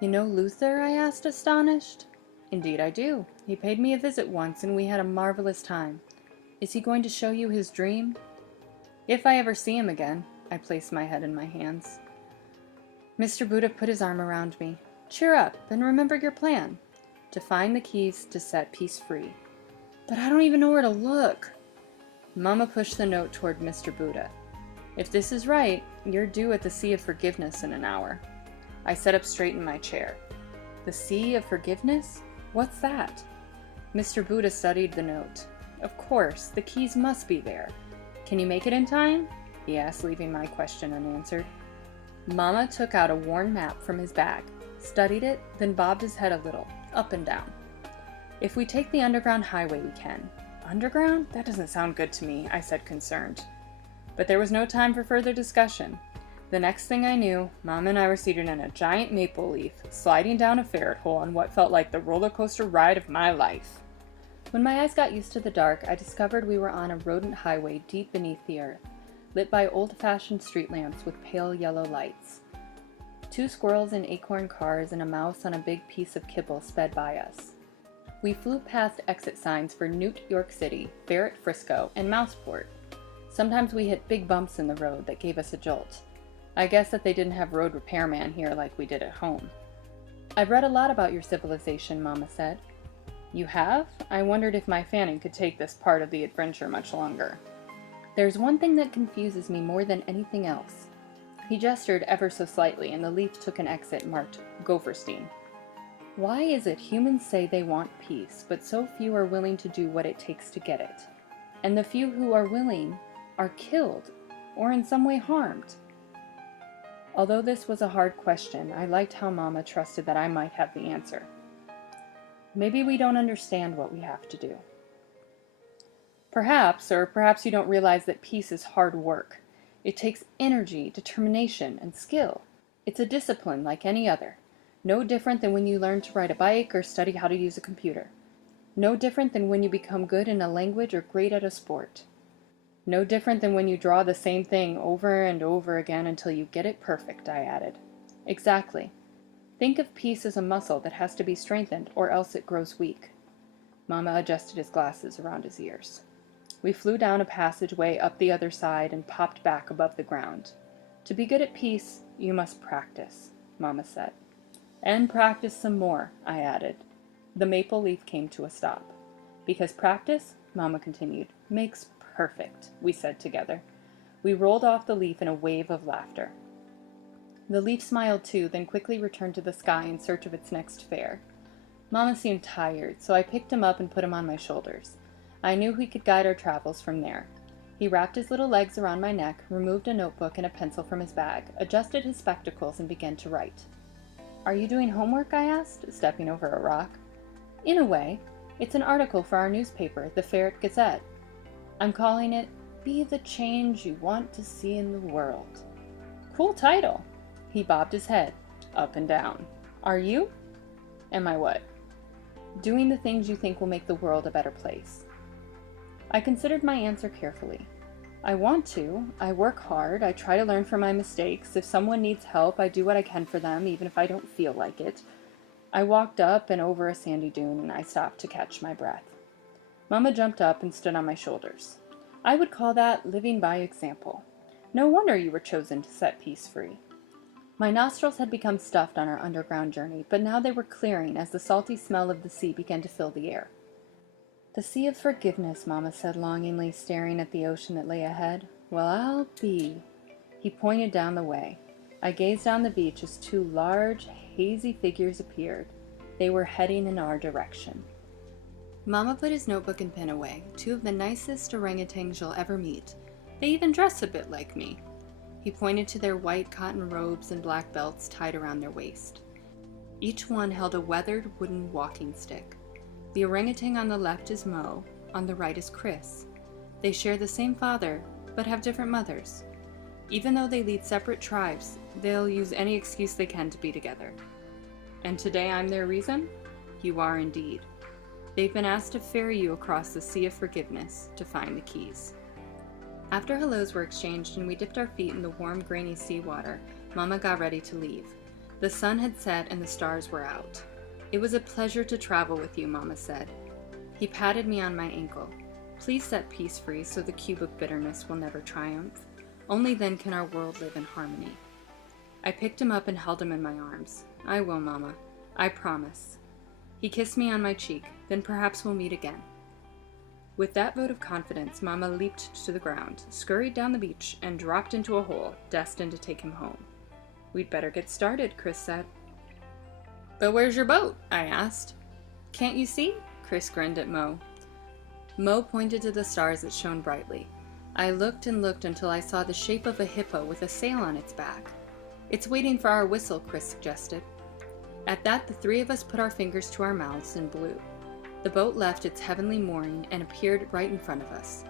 "You know Luther?" I asked, astonished. "Indeed I do. He paid me a visit once, and we had a marvelous time. Is he going to show you his dream?" "If I ever see him again." I placed my head in my hands. Mr. Buddha put his arm around me. "Cheer up, and remember your plan. To find the keys to set peace free." "But I don't even know where to look." Mama pushed the note toward Mr. Buddha. "If this is right, you're due at the Sea of Forgiveness in an hour." I sat up straight in my chair. "The Sea of Forgiveness? What's that?" Mr. Buddha studied the note. "Of course, the keys must be there. Can you make it in time?" he asked, leaving my question unanswered. Mama took out a worn map from his bag, studied it, then bobbed his head a little, up and down. If we take the underground highway, we can. Underground? That doesn't sound good to me, I said, concerned. But there was no time for further discussion. The next thing I knew, Mom and I were seated in a giant maple leaf, sliding down a ferret hole on what felt like the roller coaster ride of my life. When my eyes got used to the dark, I discovered we were on a rodent highway deep beneath the earth, lit by old-fashioned street lamps with pale yellow lights. 2 squirrels in acorn cars and a mouse on a big piece of kibble sped by us. We flew past exit signs for Newt, York City, Barrett, Frisco, and Mouseport. Sometimes we hit big bumps in the road that gave us a jolt. I guess that they didn't have road repairman here like we did at home. I've read a lot about your civilization, Mama said. You have? I wondered if my Fanning could take this part of the adventure much longer. There's one thing that confuses me more than anything else. He gestured ever so slightly, and the leaf took an exit marked Gopherstein. Why is it humans say they want peace, but so few are willing to do what it takes to get it? And the few who are willing are killed, or in some way harmed. Although this was a hard question, I liked how Mama trusted that I might have the answer. Maybe we don't understand what we have to do. Perhaps you don't realize that peace is hard work. It takes energy, determination, and skill. It's a discipline like any other. No different than when you learn to ride a bike or study how to use a computer. No different than when you become good in a language or great at a sport. No different than when you draw the same thing over and over again until you get it perfect, I added. Exactly. Think of peace as a muscle that has to be strengthened or else it grows weak. Mama adjusted his glasses around his ears. We flew down a passageway up the other side and popped back above the ground. To be good at peace, you must practice, Mama said. And practice some more, I added. The maple leaf came to a stop. Because practice, Mama continued, makes perfect, we said together. We rolled off the leaf in a wave of laughter. The leaf smiled too, then quickly returned to the sky in search of its next fare. Mama seemed tired, so I picked him up and put him on my shoulders. I knew he could guide our travels from there. He wrapped his little legs around my neck, removed a notebook and a pencil from his bag, adjusted his spectacles, and began to write. Are you doing homework? I asked, stepping over a rock. In a way. It's an article for our newspaper, the Ferret Gazette. I'm calling it, Be the Change You Want to See in the World. Cool title. He bobbed his head, up and down. Are you? Am I what? Doing the things you think will make the world a better place. I considered my answer carefully. I want to. I work hard. I try to learn from my mistakes. If someone needs help, I do what I can for them, even if I don't feel like it. I walked up and over a sandy dune, and I stopped to catch my breath. Mama jumped up and stood on my shoulders. I would call that living by example. No wonder you were chosen to set peace free. My nostrils had become stuffed on our underground journey, but now they were clearing as the salty smell of the sea began to fill the air. The sea of forgiveness, Mama said longingly, staring at the ocean that lay ahead. Well, I'll be. He pointed down the way. I gazed down the beach as 2 large, hazy figures appeared. They were heading in our direction. Mama put his notebook and pen away. 2 of the nicest orangutans you'll ever meet. They even dress a bit like me. He pointed to their white cotton robes and black belts tied around their waist. Each one held a weathered wooden walking stick. The orangutan on the left is Mo, on the right is Chris. They share the same father, but have different mothers. Even though they lead separate tribes, they'll use any excuse they can to be together. And today I'm their reason? You are indeed. They've been asked to ferry you across the Sea of Forgiveness to find the keys. After hellos were exchanged and we dipped our feet in the warm, grainy seawater, Mama got ready to leave. The sun had set and the stars were out. It was a pleasure to travel with you, Mama said. He patted me on my ankle. Please set peace free so the cubic bitterness will never triumph. Only then can our world live in harmony. I picked him up and held him in my arms. I will, Mama. I promise. He kissed me on my cheek. Then perhaps we'll meet again. With that vote of confidence, Mama leaped to the ground, scurried down the beach, and dropped into a hole, destined to take him home. We'd better get started, Chris said. But where's your boat? I asked. Can't you see? Chris grinned at Mo. Mo pointed to the stars that shone brightly. I looked and looked until I saw the shape of a hippo with a sail on its back. It's waiting for our whistle, Chris suggested. At that, the 3 of us put our fingers to our mouths and blew. The boat left its heavenly mooring and appeared right in front of us.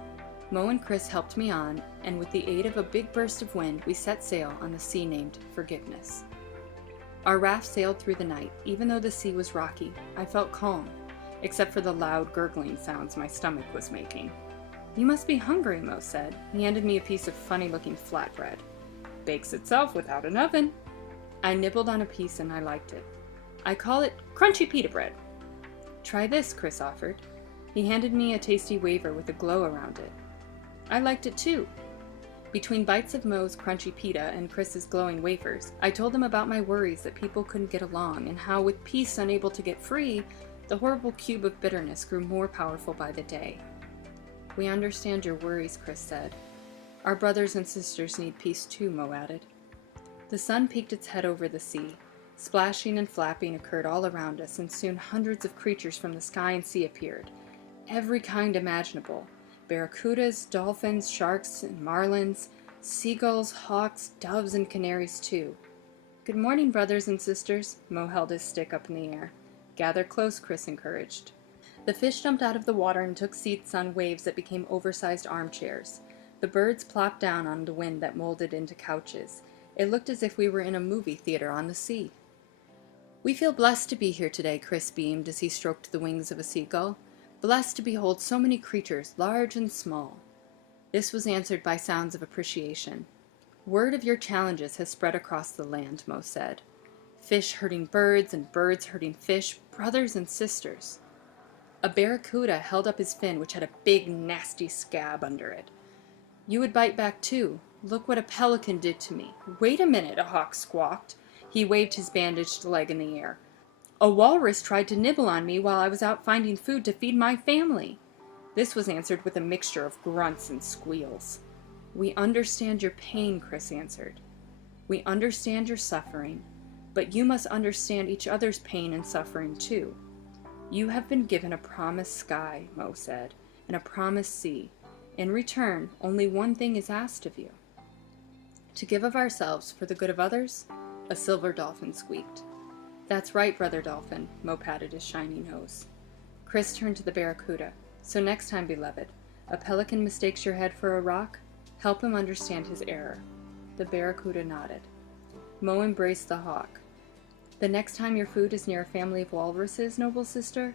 Mo and Chris helped me on, and with the aid of a big burst of wind, we set sail on the sea named Forgiveness. Our raft sailed through the night. Even though the sea was rocky, I felt calm, except for the loud gurgling sounds my stomach was making. "You must be hungry," Mo said. He handed me a piece of funny-looking flatbread. "Bakes itself without an oven." I nibbled on a piece and I liked it. "I call it crunchy pita bread." "Try this," Chris offered. He handed me a tasty wafer with a glow around it. I liked it too. Between bites of Mo's crunchy pita and Chris's glowing wafers, I told them about my worries that people couldn't get along and how, with peace unable to get free, the horrible cube of bitterness grew more powerful by the day. "We understand your worries," Chris said. "Our brothers and sisters need peace too," Mo added. The sun peeked its head over the sea. Splashing and flapping occurred all around us, and soon hundreds of creatures from the sky and sea appeared. Every kind imaginable. Barracudas, dolphins, sharks, and marlins, seagulls, hawks, doves, and canaries too. "Good morning, brothers and sisters." Mo held his stick up in the air. "Gather close," Chris encouraged. The fish jumped out of the water and took seats on waves that became oversized armchairs. The birds plopped down on the wind that molded into couches. It looked as if we were in a movie theater on the sea. "We feel blessed to be here today," Chris beamed as he stroked the wings of a seagull. "Blessed to behold so many creatures, large and small." This was answered by sounds of appreciation. "Word of your challenges has spread across the land," Mo said. "Fish hurting birds and birds hurting fish, brothers and sisters." A barracuda held up his fin, which had a big, nasty scab under it. "You would bite back too. Look what a pelican did to me." "Wait a minute," a hawk squawked. He waved his bandaged leg in the air. "A walrus tried to nibble on me while I was out finding food to feed my family." This was answered with a mixture of grunts and squeals. "We understand your pain," Chris answered. "We understand your suffering, but you must understand each other's pain and suffering too. You have been given a promised sky," Mo said, "and a promised sea. In return, only one thing is asked of you. To give of ourselves for the good of others." A silver dolphin squeaked. "That's right, Brother Dolphin," Mo patted his shiny nose. Chris turned to the barracuda. "So next time, beloved, a pelican mistakes your head for a rock, help him understand his error." The barracuda nodded. Mo embraced the hawk. "The next time your food is near a family of walruses, noble sister,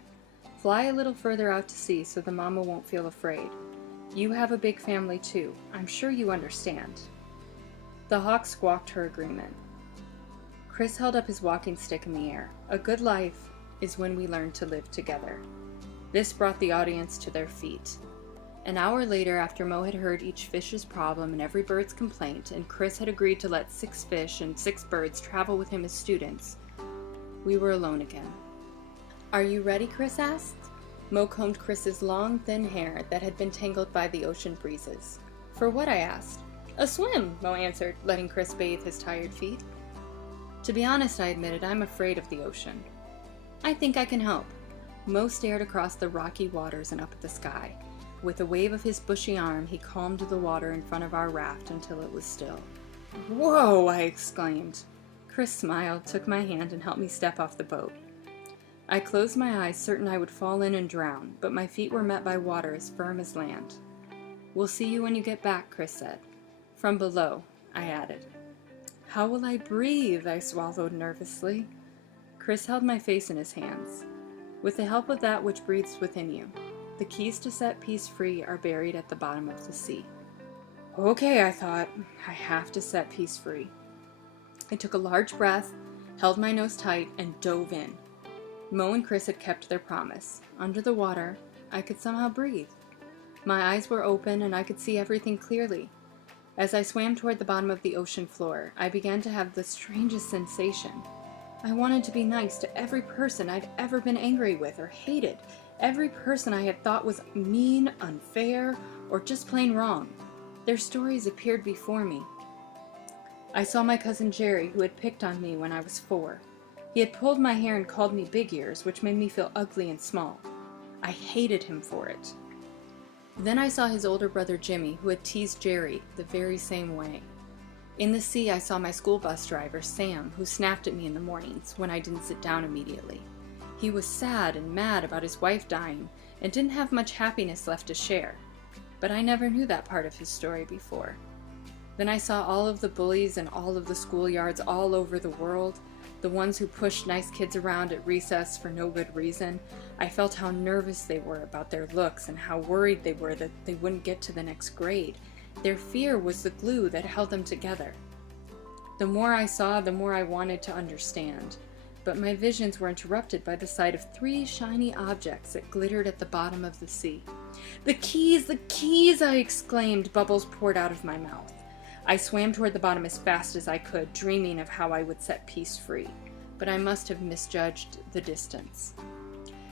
fly a little further out to sea so the mama won't feel afraid. You have a big family too. I'm sure you understand." The hawk squawked her agreement. Chris held up his walking stick in the air. "A good life is when we learn to live together." This brought the audience to their feet. An hour later, after Mo had heard each fish's problem and every bird's complaint, and Chris had agreed to let 6 fish and 6 birds travel with him as students, we were alone again. "Are you ready?" Chris asked. Mo combed Chris's long, thin hair that had been tangled by the ocean breezes. "For what?" I asked. "A swim," Mo answered, letting Chris bathe his tired feet. "To be honest," I admitted, "I'm afraid of the ocean." "I think I can help." Mo stared across the rocky waters and up at the sky. With a wave of his bushy arm, he calmed the water in front of our raft until it was still. "Whoa!" I exclaimed. Chris smiled, took my hand, and helped me step off the boat. I closed my eyes, certain I would fall in and drown, but my feet were met by water as firm as land. "We'll see you when you get back," Chris said. "From below," I added. "How will I breathe?" I swallowed nervously. Chris held my face in his hands. "With the help of that which breathes within you. The keys to set peace free are buried at the bottom of the sea." Okay, I thought, I have to set peace free. I took a large breath, held my nose tight, and dove in. Mo and Chris had kept their promise. Under the water, I could somehow breathe. My eyes were open and I could see everything clearly. As I swam toward the bottom of the ocean floor, I began to have the strangest sensation. I wanted to be nice to every person I'd ever been angry with or hated, every person I had thought was mean, unfair, or just plain wrong. Their stories appeared before me. I saw my cousin Jerry, who had picked on me when I was 4. He had pulled my hair and called me Big Ears, which made me feel ugly and small. I hated him for it. Then I saw his older brother Jimmy, who had teased Jerry the very same way. In the sea, I saw my school bus driver, Sam, who snapped at me in the mornings when I didn't sit down immediately. He was sad and mad about his wife dying and didn't have much happiness left to share. But I never knew that part of his story before. Then I saw all of the bullies in all of the schoolyards all over the world, the ones who pushed nice kids around at recess for no good reason. I felt how nervous they were about their looks and how worried they were that they wouldn't get to the next grade. Their fear was the glue that held them together. The more I saw, the more I wanted to understand. But my visions were interrupted by the sight of 3 shiny objects that glittered at the bottom of the sea. "The keys! The keys!" I exclaimed. Bubbles poured out of my mouth. I swam toward the bottom as fast as I could, dreaming of how I would set Peace free. But I must have misjudged the distance.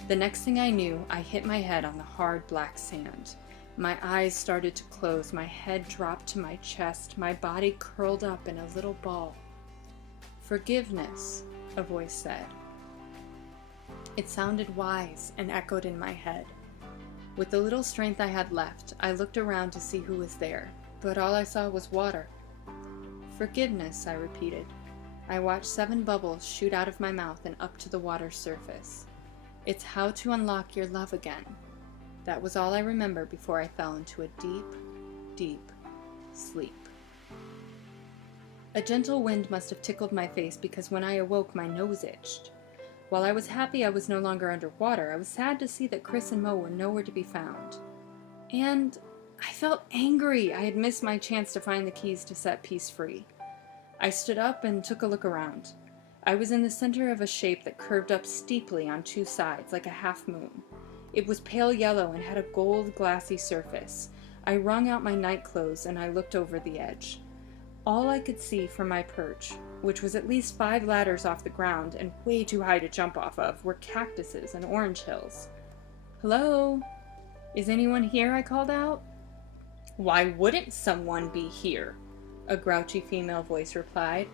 The next thing I knew, I hit my head on the hard black sand. My eyes started to close, my head dropped to my chest, my body curled up in a little ball. "Forgiveness," a voice said. It sounded wise and echoed in my head. With the little strength I had left, I looked around to see who was there, but all I saw was water. "Forgiveness," I repeated. I watched 7 bubbles shoot out of my mouth and up to the water's surface. It's how to unlock your love again. That was all I remember before I fell into a deep, deep sleep. A gentle wind must have tickled my face because when I awoke, my nose itched. While I was happy I was no longer underwater, I was sad to see that Chris and Mo were nowhere to be found. And I felt angry. I had missed my chance to find the keys to set Peace free. I stood up and took a look around. I was in the center of a shape that curved up steeply on 2 sides, like a half moon. It was pale yellow and had a gold glassy surface. I wrung out my night clothes and I looked over the edge. All I could see from my perch, which was at least 5 ladders off the ground and way too high to jump off of, were cactuses and orange hills. "Hello? Is anyone here?" I called out. "Why wouldn't someone be here?" a grouchy female voice replied.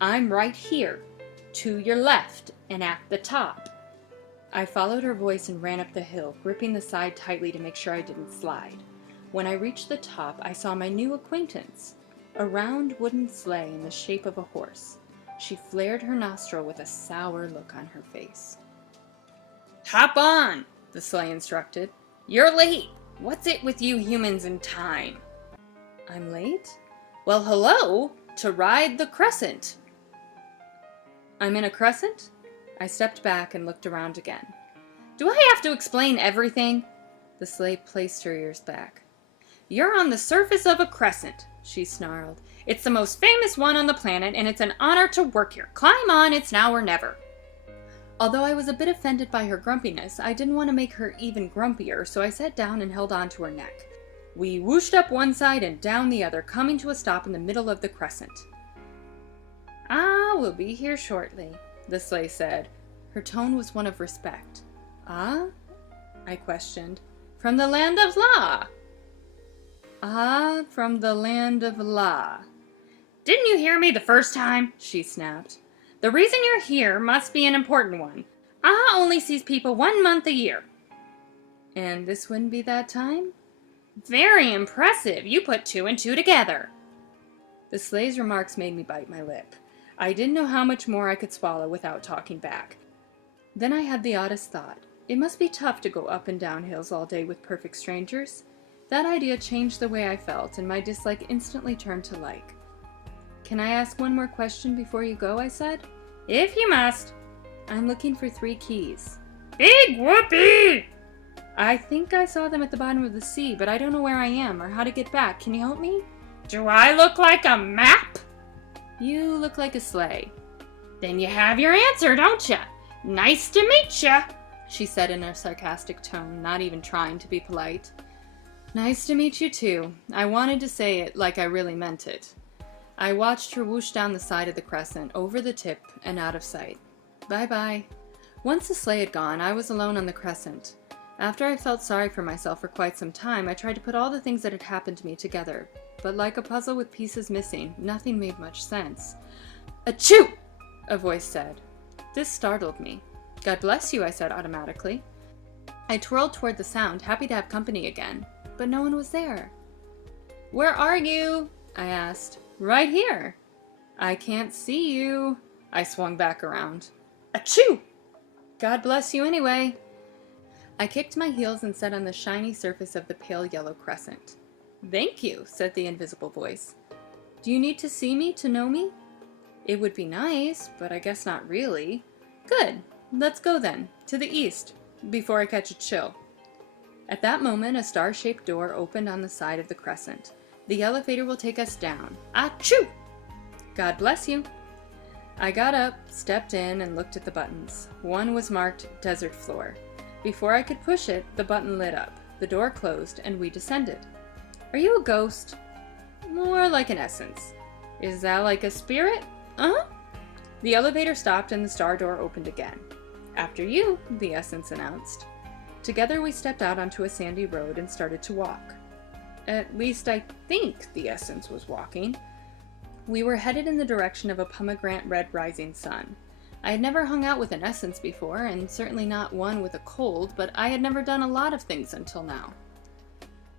"I'm right here, to your left and at the top." I followed her voice and ran up the hill, gripping the side tightly to make sure I didn't slide. When I reached the top, I saw my new acquaintance, a round wooden sleigh in the shape of a horse. She flared her nostril with a sour look on her face. "Hop on," the sleigh instructed. "You're late. What's it with you humans and time?" "I'm late?" "Well, hello, to ride the crescent." "I'm in a crescent?" I stepped back and looked around again. "Do I have to explain everything?" The sleigh placed her ears back. "You're on the surface of a crescent," she snarled. "It's the most famous one on the planet, and it's an honor to work here. Climb on, it's now or never." Although I was a bit offended by her grumpiness, I didn't want to make her even grumpier, so I sat down and held on to her neck. We whooshed up one side and down the other, coming to a stop in the middle of the crescent. "Ah, we'll be here shortly," the sleigh said. Her tone was one of respect. "Ah?" I questioned. "From the land of La." "Ah, from the land of La." "Didn't you hear me the first time?" she snapped. "The reason you're here must be an important one. Ah only sees people 1 month a year." "And this wouldn't be that time?" "Very impressive. You put 2 and 2 together." The sleigh's remarks made me bite my lip. I didn't know how much more I could swallow without talking back. Then I had the oddest thought. It must be tough to go up and down hills all day with perfect strangers. That idea changed the way I felt, and my dislike instantly turned to like. "Can I ask one more question before you go?" I said. "If you must." "I'm looking for 3 keys." "Big whoopee!" "I think I saw them at the bottom of the sea, but I don't know where I am or how to get back. Can you help me?" "Do I look like a map?" "You look like a sleigh." "Then you have your answer, don't ya? Nice to meet ya," she said in a sarcastic tone, not even trying to be polite. "Nice to meet you too." I wanted to say it like I really meant it. I watched her whoosh down the side of the crescent, over the tip, and out of sight. Bye-bye. Once the sleigh had gone, I was alone on the crescent. After I felt sorry for myself for quite some time, I tried to put all the things that had happened to me together. But like a puzzle with pieces missing, nothing made much sense. "Achoo!" a voice said. This startled me. "God bless you," I said automatically. I twirled toward the sound, happy to have company again, but no one was there. "Where are you?" I asked. "Right here." "I can't see you." I swung back around. "Achoo!" God bless you anyway. I kicked my heels and sat on the shiny surface of the pale yellow crescent. Thank you, said the invisible voice. Do you need to see me to know me? It would be nice, but I guess not really. Good. Let's go then, to the east, before I catch a chill. At that moment, a star-shaped door opened on the side of the crescent. The elevator will take us down. Achoo! God bless you. I got up, stepped in, and looked at the buttons. One was marked Desert Floor. Before I could push it, the button lit up. The door closed, and we descended. Are you a ghost? More like an essence. Is that like a spirit? Uh-huh. The elevator stopped and the star door opened again. After you, the essence announced. Together we stepped out onto a sandy road and started to walk. At least I think the essence was walking. We were headed in the direction of a pomegranate red rising sun. I had never hung out with an essence before, and certainly not one with a cold, but I had never done a lot of things until now.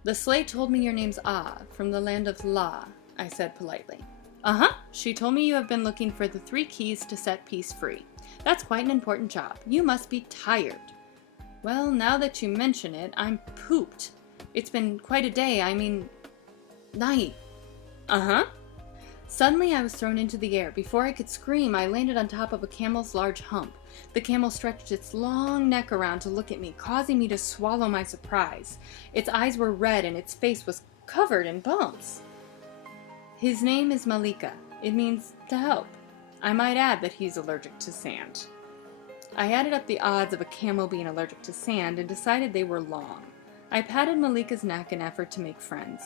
The slate told me your name's Ah, from the land of La, I said politely. Uh-huh, she told me you have been looking for the 3 keys to set peace free. That's quite an important job. You must be tired. Well, now that you mention it, I'm pooped. It's been quite a day, night. Uh-huh. Suddenly I was thrown into the air. Before I could scream, I landed on top of a camel's large hump. The camel stretched its long neck around to look at me, causing me to swallow my surprise. Its eyes were red and its face was covered in bumps. His name is Malika. It means to help. I might add that he's allergic to sand. I added up the odds of a camel being allergic to sand and decided they were long. I patted Malika's neck in an effort to make friends.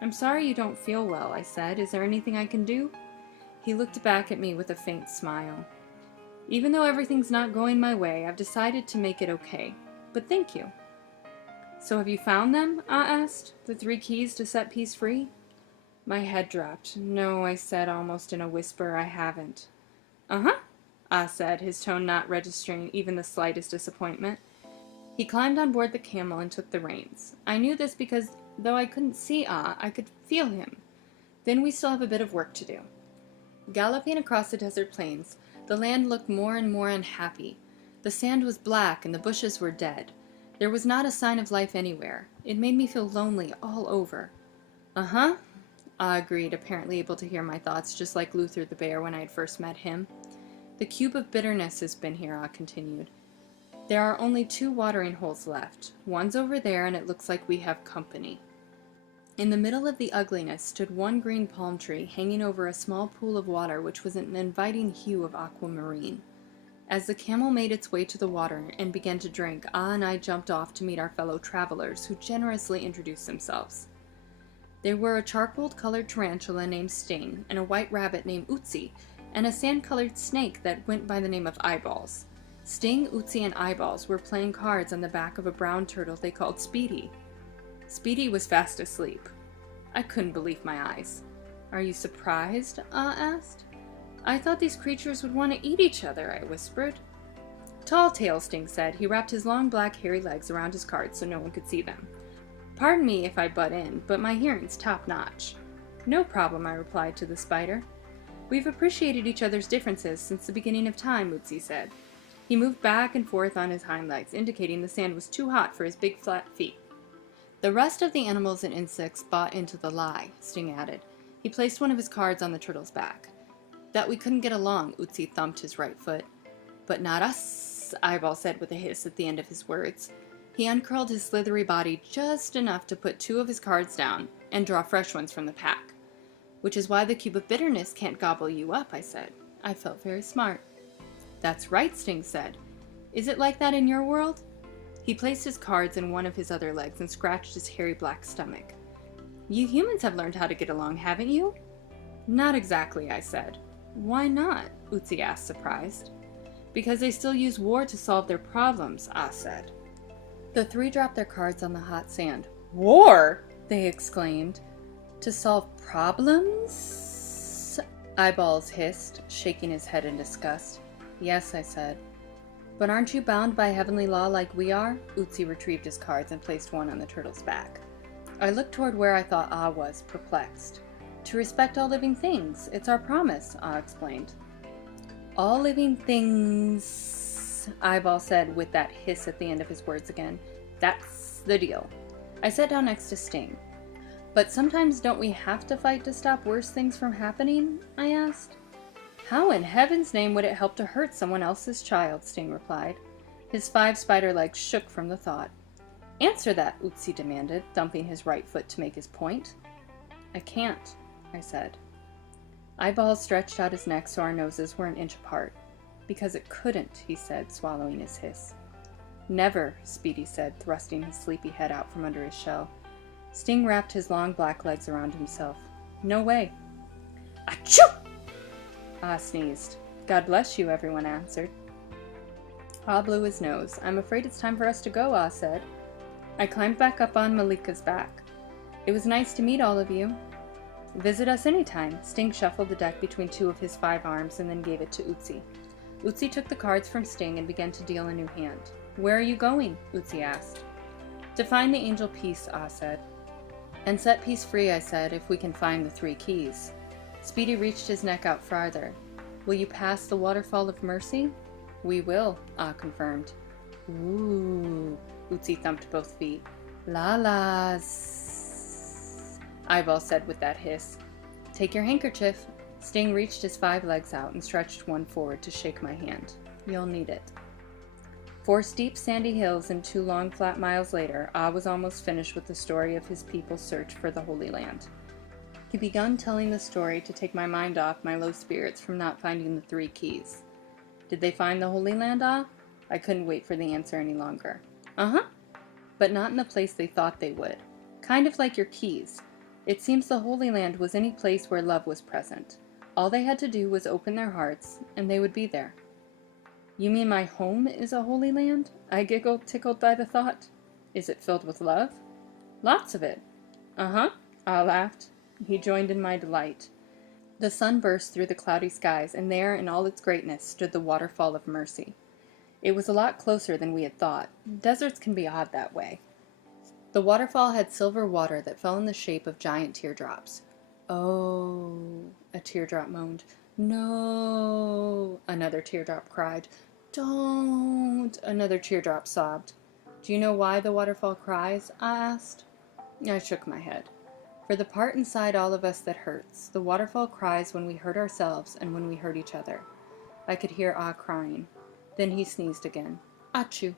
I'm sorry you don't feel well, I said. Is there anything I can do? He looked back at me with a faint smile. Even though everything's not going my way, I've decided to make it okay. But thank you. So have you found them? Ah asked. The 3 keys to set peace free? My head dropped. No, I said almost in a whisper, I haven't. Uh-huh, Ah said, his tone not registering even the slightest disappointment. He climbed on board the camel and took the reins. I knew this because, though I couldn't see Ah, I could feel him. Then we still have a bit of work to do. Galloping across the desert plains, the land looked more and more unhappy. The sand was black and the bushes were dead. There was not a sign of life anywhere. It made me feel lonely all over. Uh-huh, Ah agreed, apparently able to hear my thoughts, just like Luther the bear when I had first met him. The cube of bitterness has been here, Ah continued. There are only 2 watering holes left. One's over there, and it looks like we have company. In the middle of the ugliness stood one green palm tree hanging over a small pool of water which was an inviting hue of aquamarine. As the camel made its way to the water and began to drink, Ah and I jumped off to meet our fellow travelers, who generously introduced themselves. There were a charcoal-colored tarantula named Sting, and a white rabbit named Utsi, and a sand-colored snake that went by the name of Eyeballs. Sting, Utsi, and Eyeballs were playing cards on the back of a brown turtle they called Speedy. Speedy was fast asleep. I couldn't believe my eyes. Are you surprised? Ah asked. I thought these creatures would want to eat each other, I whispered. Tall Tail, Sting said. He wrapped his long black hairy legs around his cards so no one could see them. Pardon me if I butt in, but my hearing's top-notch. No problem, I replied to the spider. We've appreciated each other's differences since the beginning of time, Utsi said. He moved back and forth on his hind legs, indicating the sand was too hot for his big flat feet. The rest of the animals and insects bought into the lie, Sting added. He placed one of his cards on the turtle's back. That we couldn't get along, Utsi thumped his right foot. But not us, Eyeball said with a hiss at the end of his words. He uncurled his slithery body just enough to put 2 of his cards down and draw fresh ones from the pack. Which is why the cube of bitterness can't gobble you up, I said. I felt very smart. That's right, Sting said. Is it like that in your world? He placed his cards in one of his other legs and scratched his hairy black stomach. You humans have learned how to get along, haven't you? Not exactly, I said. Why not? Utsi asked, surprised. Because they still use war to solve their problems, Ah said. The 3 dropped their cards on the hot sand. War? They exclaimed. To solve problems? Eyeballs hissed, shaking his head in disgust. Yes, I said. But aren't you bound by heavenly law like we are? Utsi retrieved his cards and placed one on the turtle's back. I looked toward where I thought Ah was, perplexed. To respect all living things. It's our promise, Ah explained. All living things, Yes, Eyeball said with that hiss at the end of his words again. That's the deal. I sat down next to Sting. But sometimes don't we have to fight to stop worse things from happening? I asked. How in heaven's name would it help to hurt someone else's child? Sting replied. His 5 spider legs shook from the thought. Answer that, Ötzi demanded, thumping his right foot to make his point. I can't, I said. Eyeball stretched out his neck so our noses were an inch apart. Because it couldn't, he said, swallowing his hiss. Never, Speedy said, thrusting his sleepy head out from under his shell. Sting wrapped his long black legs around himself. No way. Achoo! Ah sneezed. God bless you, everyone answered. Ah blew his nose. I'm afraid it's time for us to go, Ah said. I climbed back up on Malika's back. It was nice to meet all of you. Visit us anytime. Sting shuffled the deck between 2 of his 5 arms and then gave it to Ötzi. Ötzi took the cards from Sting and began to deal a new hand. Where are you going? Ötzi asked. To find the angel Peace, Ah said. And set Peace free, I said, if we can find the 3 keys. Speedy reached his neck out farther. Will you pass the waterfall of mercy? We will, Ah confirmed. Ooh, Ötzi thumped both feet. La-las, Eyeball said with that hiss. Take your handkerchief. Sting reached his 5 legs out and stretched one forward to shake my hand. You'll need it. 4 steep sandy hills and 2 long flat miles later, Ah was almost finished with the story of his people's search for the Holy Land. He begun telling the story to take my mind off my low spirits from not finding the 3 keys. Did they find the Holy Land, Ah? I couldn't wait for the answer any longer. Uh-huh. But not in the place they thought they would. Kind of like your keys. It seems the Holy Land was any place where love was present. All they had to do was open their hearts, and they would be there. You mean my home is a holy land? I giggled, tickled by the thought. Is it filled with love? Lots of it. Uh-huh, Ah laughed. He joined in my delight. The sun burst through the cloudy skies, and there, in all its greatness, stood the waterfall of mercy. It was a lot closer than we had thought. Deserts can be odd that way. The waterfall had silver water that fell in the shape of giant teardrops. Oh, a teardrop moaned. No, another teardrop cried. Don't, another teardrop sobbed. Do you know why the waterfall cries? I asked. I shook my head. For the part inside all of us that hurts, the waterfall cries when we hurt ourselves and when we hurt each other. I could hear Ah crying. Then he sneezed again. Achoo.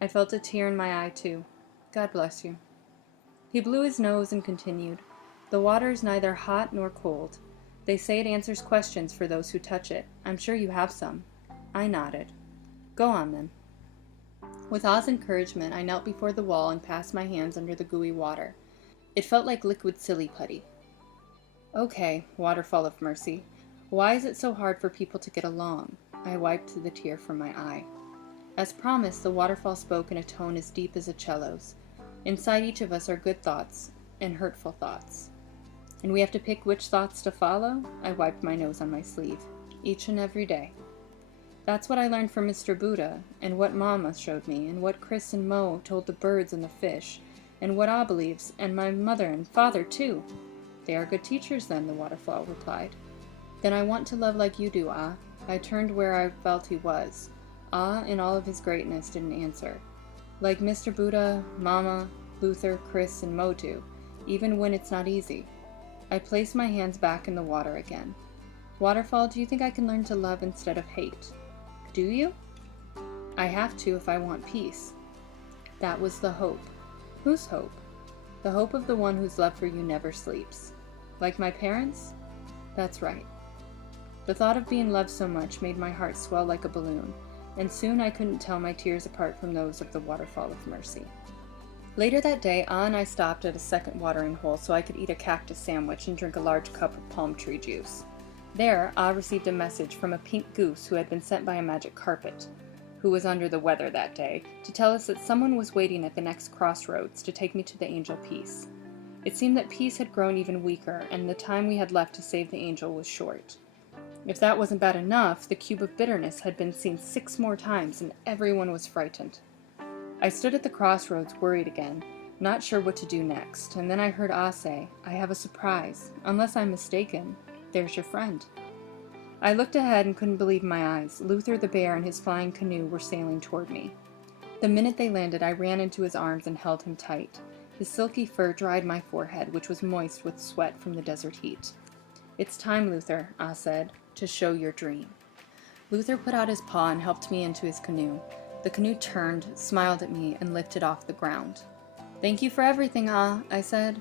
I felt a tear in my eye too. God bless you. He blew his nose and continued. The water is neither hot nor cold. They say it answers questions for those who touch it. I'm sure you have some. I nodded. Go on, then. With Ah's encouragement, I knelt before the wall and passed my hands under the gooey water. It felt like liquid silly putty. Okay, waterfall of mercy. Why is it so hard for people to get along? I wiped the tear from my eye. As promised, the waterfall spoke in a tone as deep as a cello's. Inside each of us are good thoughts and hurtful thoughts. And we have to pick which thoughts to follow? I wiped my nose on my sleeve. Each and every day. That's what I learned from Mr. Buddha, and what Mama showed me, and what Chris and Mo told the birds and the fish, and what Ah believes, and my mother and father, too. They are good teachers, then, the waterfall replied. Then I want to love like you do, Ah. I turned where I felt he was. Ah, in all of his greatness, didn't answer. Like Mr. Buddha, Mama, Luther, Chris, and Mo do, even when it's not easy. I placed my hands back in the water again. Waterfall, do you think I can learn to love instead of hate? Do you? I have to if I want peace. That was the hope. Whose hope? The hope of the one whose love for you never sleeps. Like my parents? That's right. The thought of being loved so much made my heart swell like a balloon, and soon I couldn't tell my tears apart from those of the waterfall of mercy. Later that day, Ah and I stopped at a second watering hole so I could eat a cactus sandwich and drink a large cup of palm tree juice. There, Ah received a message from a pink goose who had been sent by a magic carpet, who was under the weather that day, to tell us that someone was waiting at the next crossroads to take me to the angel Peace. It seemed that Peace had grown even weaker, and the time we had left to save the angel was short. If that wasn't bad enough, the cube of bitterness had been seen 6 more times, and everyone was frightened. I stood at the crossroads, worried again, not sure what to do next, and then I heard Ah say, I have a surprise. Unless I'm mistaken, there's your friend. I looked ahead and couldn't believe my eyes. Luther the bear and his flying canoe were sailing toward me. The minute they landed, I ran into his arms and held him tight. His silky fur dried my forehead, which was moist with sweat from the desert heat. "It's time, Luther," Ah said, "to show your dream." Luther put out his paw and helped me into his canoe. The canoe turned, smiled at me, and lifted off the ground. "Thank you for everything, Ah," I said.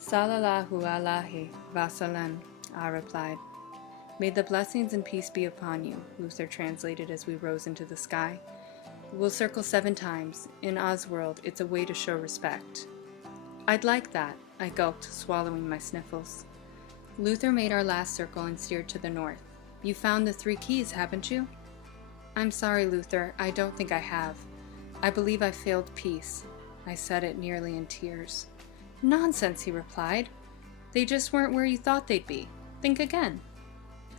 "Sallallahu alaihi wasallam," Ah replied. "May the blessings and peace be upon you," Luther translated as we rose into the sky. "We'll circle 7 times. In Ah's world, it's a way to show respect." "I'd like that," I gulped, swallowing my sniffles. Luther made our last circle and steered to the north. "You found the 3 keys, haven't you?" "I'm sorry, Luther, I don't think I have. I believe I failed peace." I said it nearly in tears. "Nonsense," he replied. "They just weren't where you thought they'd be. Think again."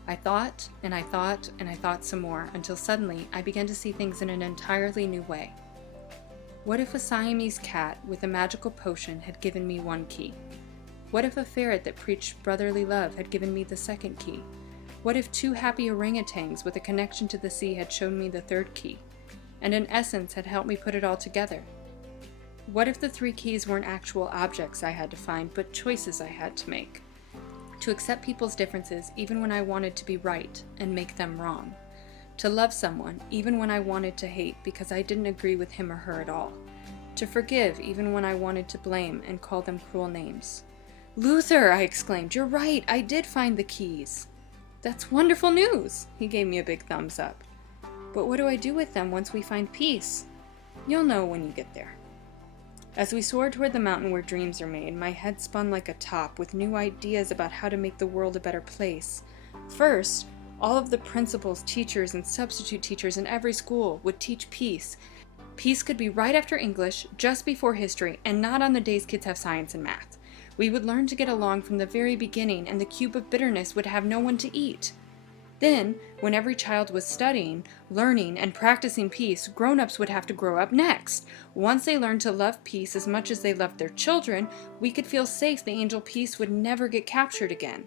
I thought, and I thought, and I thought some more, until suddenly I began to see things in an entirely new way. What if a Siamese cat with a magical potion had given me 1 key? What if a ferret that preached brotherly love had given me the 2nd key? What if 2 happy orangutans with a connection to the sea had shown me the 3rd key, and an essence had helped me put it all together? What if the 3 keys weren't actual objects I had to find, but choices I had to make? To accept people's differences even when I wanted to be right and make them wrong. To love someone even when I wanted to hate because I didn't agree with him or her at all. To forgive even when I wanted to blame and call them cruel names. "Luther," I exclaimed, "you're right, I did find the keys." "That's wonderful news," he gave me a big thumbs up. "But what do I do with them once we find peace?" "You'll know when you get there." As we soared toward the mountain where dreams are made, my head spun like a top with new ideas about how to make the world a better place. First, all of the principals, teachers, and substitute teachers in every school would teach peace. Peace could be right after English, just before history, and not on the days kids have science and math. We would learn to get along from the very beginning, and the cube of bitterness would have no one to eat. Then, when every child was studying, learning, and practicing peace, grown-ups would have to grow up next. Once they learned to love peace as much as they loved their children, we could feel safe the angel peace would never get captured again.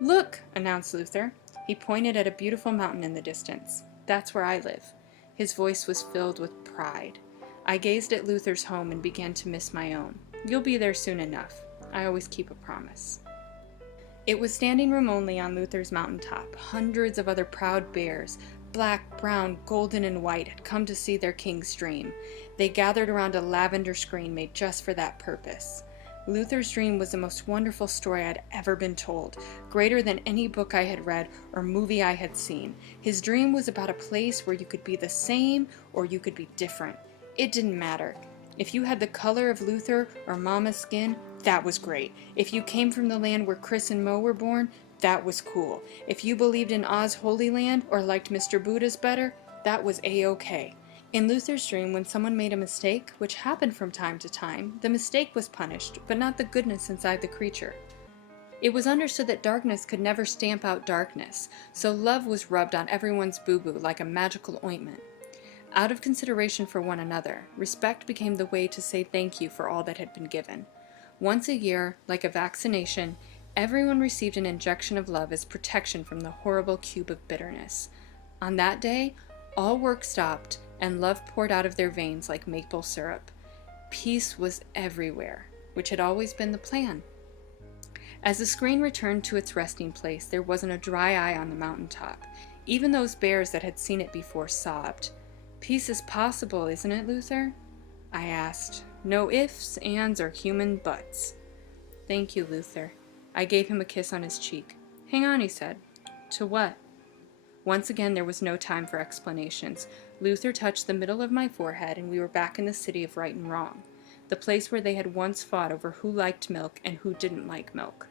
"Look," announced Luther. He pointed at a beautiful mountain in the distance. "That's where I live." His voice was filled with pride. I gazed at Luther's home and began to miss my own. "You'll be there soon enough. I always keep a promise." It was standing room only on Luther's mountaintop. Hundreds of other proud bears, black, brown, golden, and white, had come to see their king's dream. They gathered around a lavender screen made just for that purpose. Luther's dream was the most wonderful story I'd ever been told, greater than any book I had read or movie I had seen. His dream was about a place where you could be the same or you could be different. It didn't matter. If you had the color of Luther or Mama's skin, that was great. If you came from the land where Chris and Mo were born, that was cool. If you believed in Oz Holy Land or liked Mr. Buddha's better, that was A-OK. In Luther's dream, when someone made a mistake, which happened from time to time, the mistake was punished, but not the goodness inside the creature. It was understood that darkness could never stamp out darkness, so love was rubbed on everyone's boo-boo like a magical ointment. Out of consideration for one another, respect became the way to say thank you for all that had been given. Once a year, like a vaccination, everyone received an injection of love as protection from the horrible cube of bitterness. On that day, all work stopped, and love poured out of their veins like maple syrup. Peace was everywhere, which had always been the plan. As the screen returned to its resting place, there wasn't a dry eye on the mountaintop. Even those bears that had seen it before sobbed. "Peace is possible, isn't it, Luther?" I asked. "No ifs, ands, or human buts." "Thank you, Luther." I gave him a kiss on his cheek. "Hang on," he said. "To what?" Once again, there was no time for explanations. Luther touched the middle of my forehead, and we were back in the city of right and wrong, the place where they had once fought over who liked milk and who didn't like milk.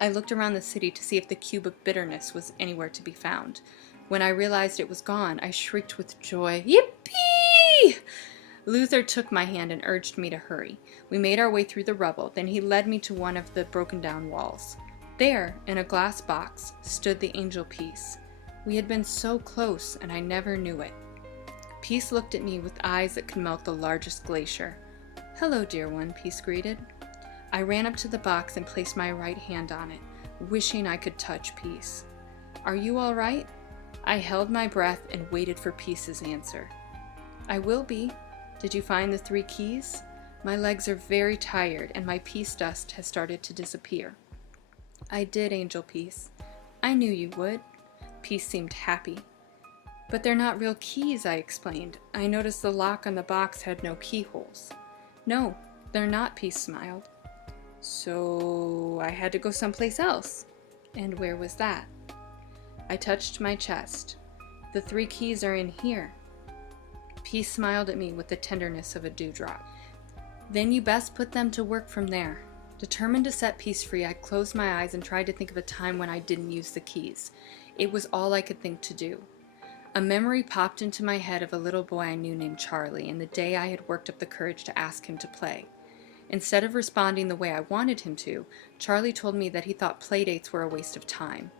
I looked around the city to see if the cube of bitterness was anywhere to be found. When I realized it was gone, I shrieked with joy, "Yippee!" Luther took my hand and urged me to hurry. We made our way through the rubble, then he led me to one of the broken-down walls. There, in a glass box, stood the angel Peace. We had been so close, and I never knew it. Peace looked at me with eyes that could melt the largest glacier. "Hello, dear one," Peace greeted. I ran up to the box and placed my right hand on it, wishing I could touch Peace. Are you all right?" I held my breath and waited for Peace's answer. "I will be. Did you find the 3 keys? My legs are very tired and my peace dust has started to disappear." "I did, Angel Peace. I knew you would." Peace seemed happy. "But they're not real keys," I explained. "I noticed the lock on the box had no keyholes." "No, they're not," Peace smiled. "So I had to go someplace else." "And where was that?" I touched my chest. "The 3 keys are in here." Peace smiled at me with the tenderness of a dewdrop. "Then you best put them to work from there." Determined to set Peace free, I closed my eyes and tried to think of a time when I didn't use the keys. It was all I could think to do. A memory popped into my head of a little boy I knew named Charlie, and the day I had worked up the courage to ask him to play. Instead of responding the way I wanted him to, Charlie told me that he thought playdates were a waste of time.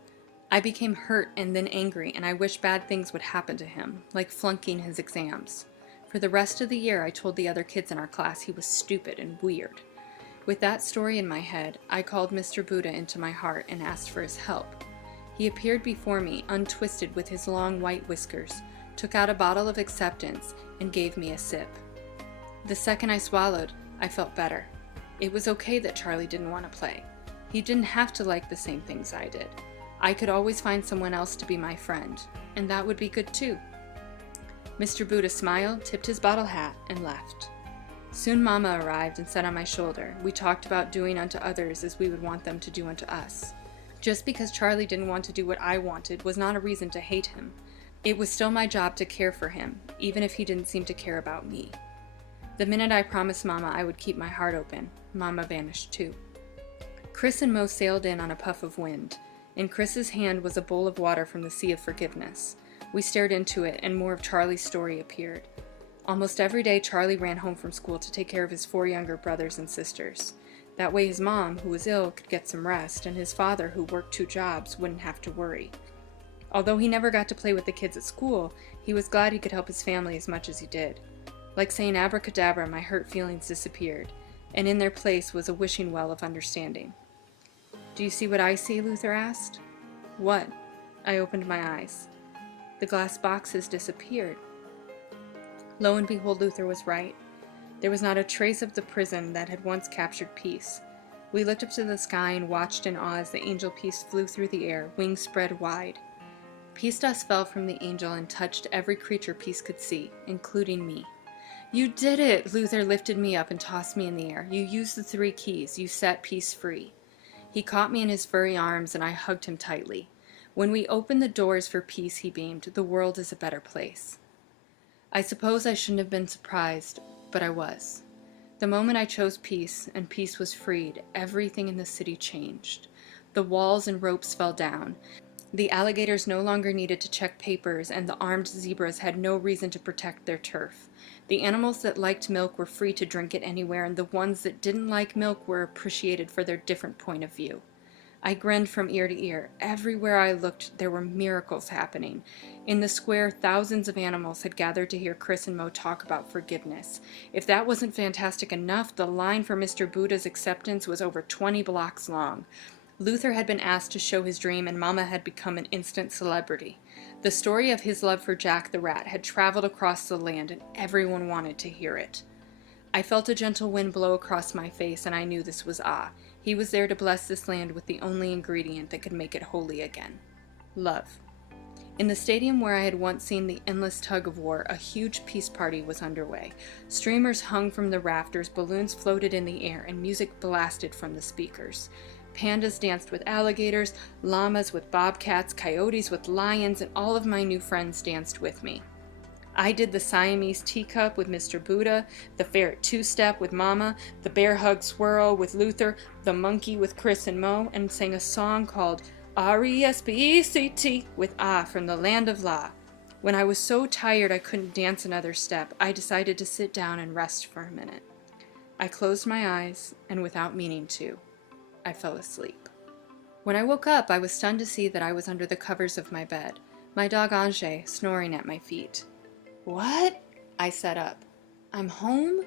I became hurt and then angry, and I wished bad things would happen to him, like flunking his exams. For the rest of the year, I told the other kids in our class he was stupid and weird. With that story in my head, I called Mr. Buddha into my heart and asked for his help. He appeared before me, untwisted with his long white whiskers, took out a bottle of acceptance, and gave me a sip. The second I swallowed, I felt better. It was okay that Charlie didn't want to play. He didn't have to like the same things I did. I could always find someone else to be my friend, and that would be good too. Mr. Buddha smiled, tipped his bottle hat, and left. Soon Mama arrived and sat on my shoulder. We talked about doing unto others as we would want them to do unto us. Just because Charlie didn't want to do what I wanted was not a reason to hate him. It was still my job to care for him, even if he didn't seem to care about me. The minute I promised Mama I would keep my heart open, Mama vanished too. Chris and Mo sailed in on a puff of wind. In Chris's hand was a bowl of water from the Sea of Forgiveness. We stared into it, and more of Charlie's story appeared. Almost every day, Charlie ran home from school to take care of his 4 younger brothers and sisters. That way his mom, who was ill, could get some rest, and his father, who worked 2 jobs, wouldn't have to worry. Although he never got to play with the kids at school, he was glad he could help his family as much as he did. Like saying abracadabra, my hurt feelings disappeared, and in their place was a wishing well of understanding. "Do you see what I see?" Luther asked. "What?" I opened my eyes. The glass boxes disappeared. Lo and behold, Luther was right. There was not a trace of the prison that had once captured Peace. We looked up to the sky and watched in awe as the angel Peace flew through the air, wings spread wide. Peace dust fell from the angel and touched every creature Peace could see, including me. "You did it!" Luther lifted me up and tossed me in the air. "You used the 3 keys. You set Peace free." He caught me in his furry arms and I hugged him tightly. "When we open the doors for Peace," he beamed, "the world is a better place." I suppose I shouldn't have been surprised, but I was. The moment I chose Peace and Peace was freed, everything in the city changed. The walls and ropes fell down. The alligators no longer needed to check papers, and the armed zebras had no reason to protect their turf. The animals that liked milk were free to drink it anywhere, and the ones that didn't like milk were appreciated for their different point of view. I grinned from ear to ear. Everywhere I looked, there were miracles happening. In the square, thousands of animals had gathered to hear Chris and Mo talk about forgiveness. If that wasn't fantastic enough, the line for Mr. Buddha's acceptance was over 20 blocks long. Luther had been asked to show his dream, and Mama had become an instant celebrity. The story of his love for Jack the Rat had traveled across the land, and everyone wanted to hear it. I felt a gentle wind blow across my face, and I knew this was Ah. He was there to bless this land with the only ingredient that could make it holy again: love. In the stadium where I had once seen the endless tug of war, a huge peace party was underway. Streamers hung from the rafters, balloons floated in the air, and music blasted from the speakers. Pandas danced with alligators, llamas with bobcats, coyotes with lions, and all of my new friends danced with me. I did the Siamese teacup with Mr. Buddha, the ferret two-step with Mama, the bear hug swirl with Luther, the monkey with Chris and Mo, and sang a song called R-E-S-P-E-C-T with Ah from the land of La. When I was so tired I couldn't dance another step, I decided to sit down and rest for a minute. I closed my eyes, and without meaning to, I fell asleep. When I woke up, I was stunned to see that I was under the covers of my bed, my dog Ange snoring at my feet. "What?" I sat up. "I'm home?"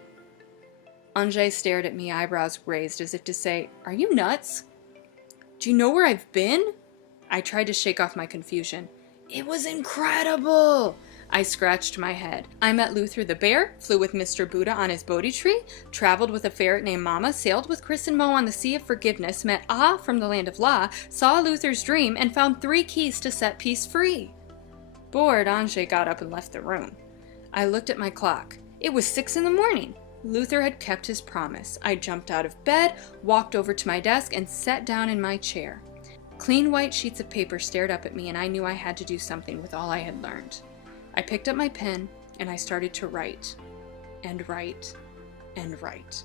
Ange stared at me, eyebrows raised, as if to say, "Are you nuts? Do you know where I've been?" I tried to shake off my confusion. It was incredible! I scratched my head. I met Luther the bear, flew with Mr. Buddha on his Bodhi tree, traveled with a ferret named Mama, sailed with Chris and Mo on the Sea of Forgiveness, met Ah from the Land of La, saw Luther's dream, and found 3 keys to set peace free. Bored, Ange got up and left the room. I looked at my clock. It was 6 in the morning. Luther had kept his promise. I jumped out of bed, walked over to my desk, and sat down in my chair. Clean white sheets of paper stared up at me, and I knew I had to do something with all I had learned. I picked up my pen, and I started to write, and write, and write.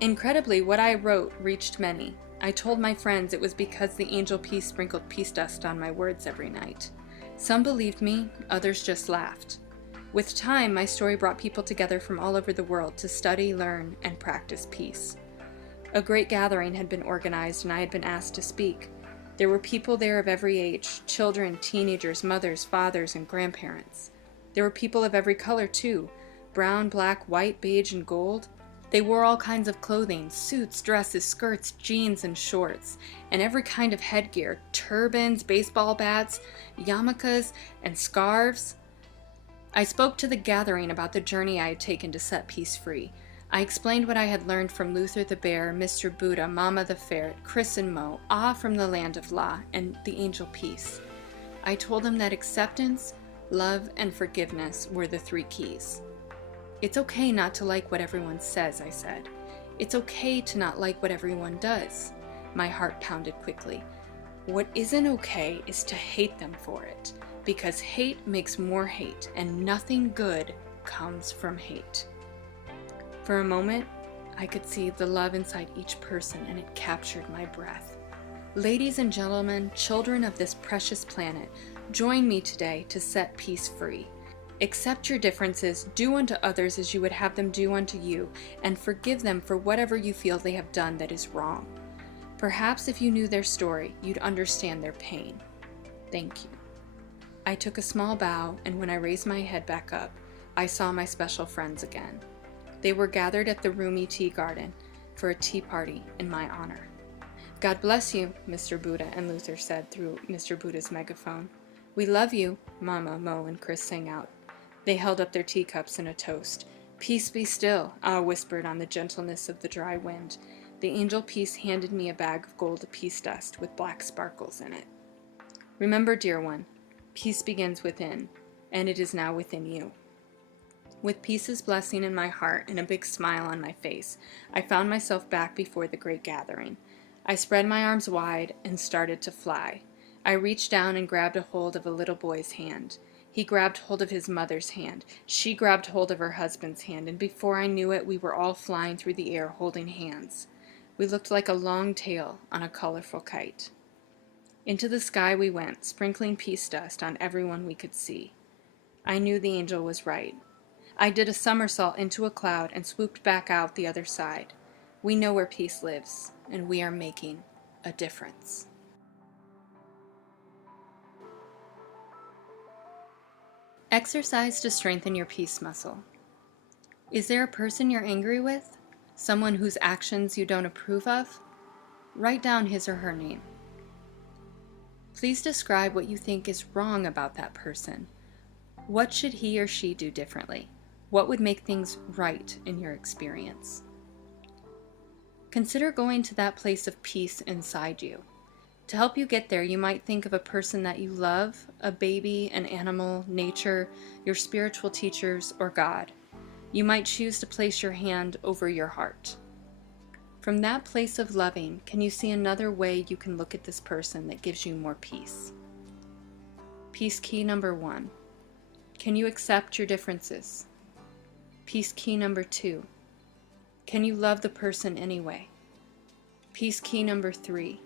Incredibly, what I wrote reached many. I told my friends it was because the angel Peace sprinkled peace dust on my words every night. Some believed me, others just laughed. With time, my story brought people together from all over the world to study, learn, and practice peace. A great gathering had been organized, and I had been asked to speak. There were people there of every age, children, teenagers, mothers, fathers, and grandparents. There were people of every color, too, brown, black, white, beige, and gold. They wore all kinds of clothing, suits, dresses, skirts, jeans, and shorts, and every kind of headgear, turbans, baseball bats, yarmulkes, and scarves. I spoke to the gathering about the journey I had taken to set peace free. I explained what I had learned from Luther the bear, Mr. Buddha, Mama the ferret, Chris and Mo, Ah from the Land of La, and the angel Peace. I told them that acceptance, love, and forgiveness were the 3 keys. It's okay not to like what everyone says, I said. It's okay to not like what everyone does. My heart pounded quickly. What isn't okay is to hate them for it, because hate makes more hate, and nothing good comes from hate. For a moment, I could see the love inside each person, and it captured my breath. Ladies and gentlemen, children of this precious planet, join me today to set peace free. Accept your differences, do unto others as you would have them do unto you, and forgive them for whatever you feel they have done that is wrong. Perhaps if you knew their story, you'd understand their pain. Thank you. I took a small bow, and when I raised my head back up, I saw my special friends again. They were gathered at the Rumi Tea Garden for a tea party in my honor. God bless you, Mr. Buddha and Luther said through Mr. Buddha's megaphone. We love you, Mama, Mo, and Chris sang out. They held up their teacups in a toast. Peace be still, Ah whispered on the gentleness of the dry wind. The angel Peace handed me a bag of gold peace dust with black sparkles in it. Remember, dear one, peace begins within, and it is now within you. With Peace's blessing in my heart and a big smile on my face, I found myself back before the great gathering. I spread my arms wide and started to fly. I reached down and grabbed a hold of a little boy's hand. He grabbed hold of his mother's hand. She grabbed hold of her husband's hand, and before I knew it, we were all flying through the air holding hands. We looked like a long tail on a colorful kite. Into the sky we went, sprinkling peace dust on everyone we could see. I knew the angel was right. I did a somersault into a cloud and swooped back out the other side. We know where peace lives, and we are making a difference. Exercise to strengthen your peace muscle. Is there a person you're angry with? Someone whose actions you don't approve of? Write down his or her name. Please describe what you think is wrong about that person. What should he or she do differently? What would make things right in your experience? Consider going to that place of peace inside you. To help you get there, you might think of a person that you love, a baby, an animal, nature, your spiritual teachers, or God. You might choose to place your hand over your heart. From that place of loving, can you see another way you can look at this person that gives you more peace? Peace key number 1. Can you accept your differences? Peace key number 2. Can you love the person anyway? Peace key number 3.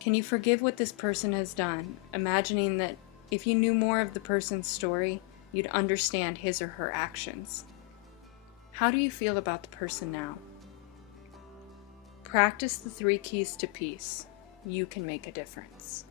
Can you forgive what this person has done, imagining that if you knew more of the person's story, you'd understand his or her actions? How do you feel about the person now? Practice the 3 keys to peace. You can make a difference.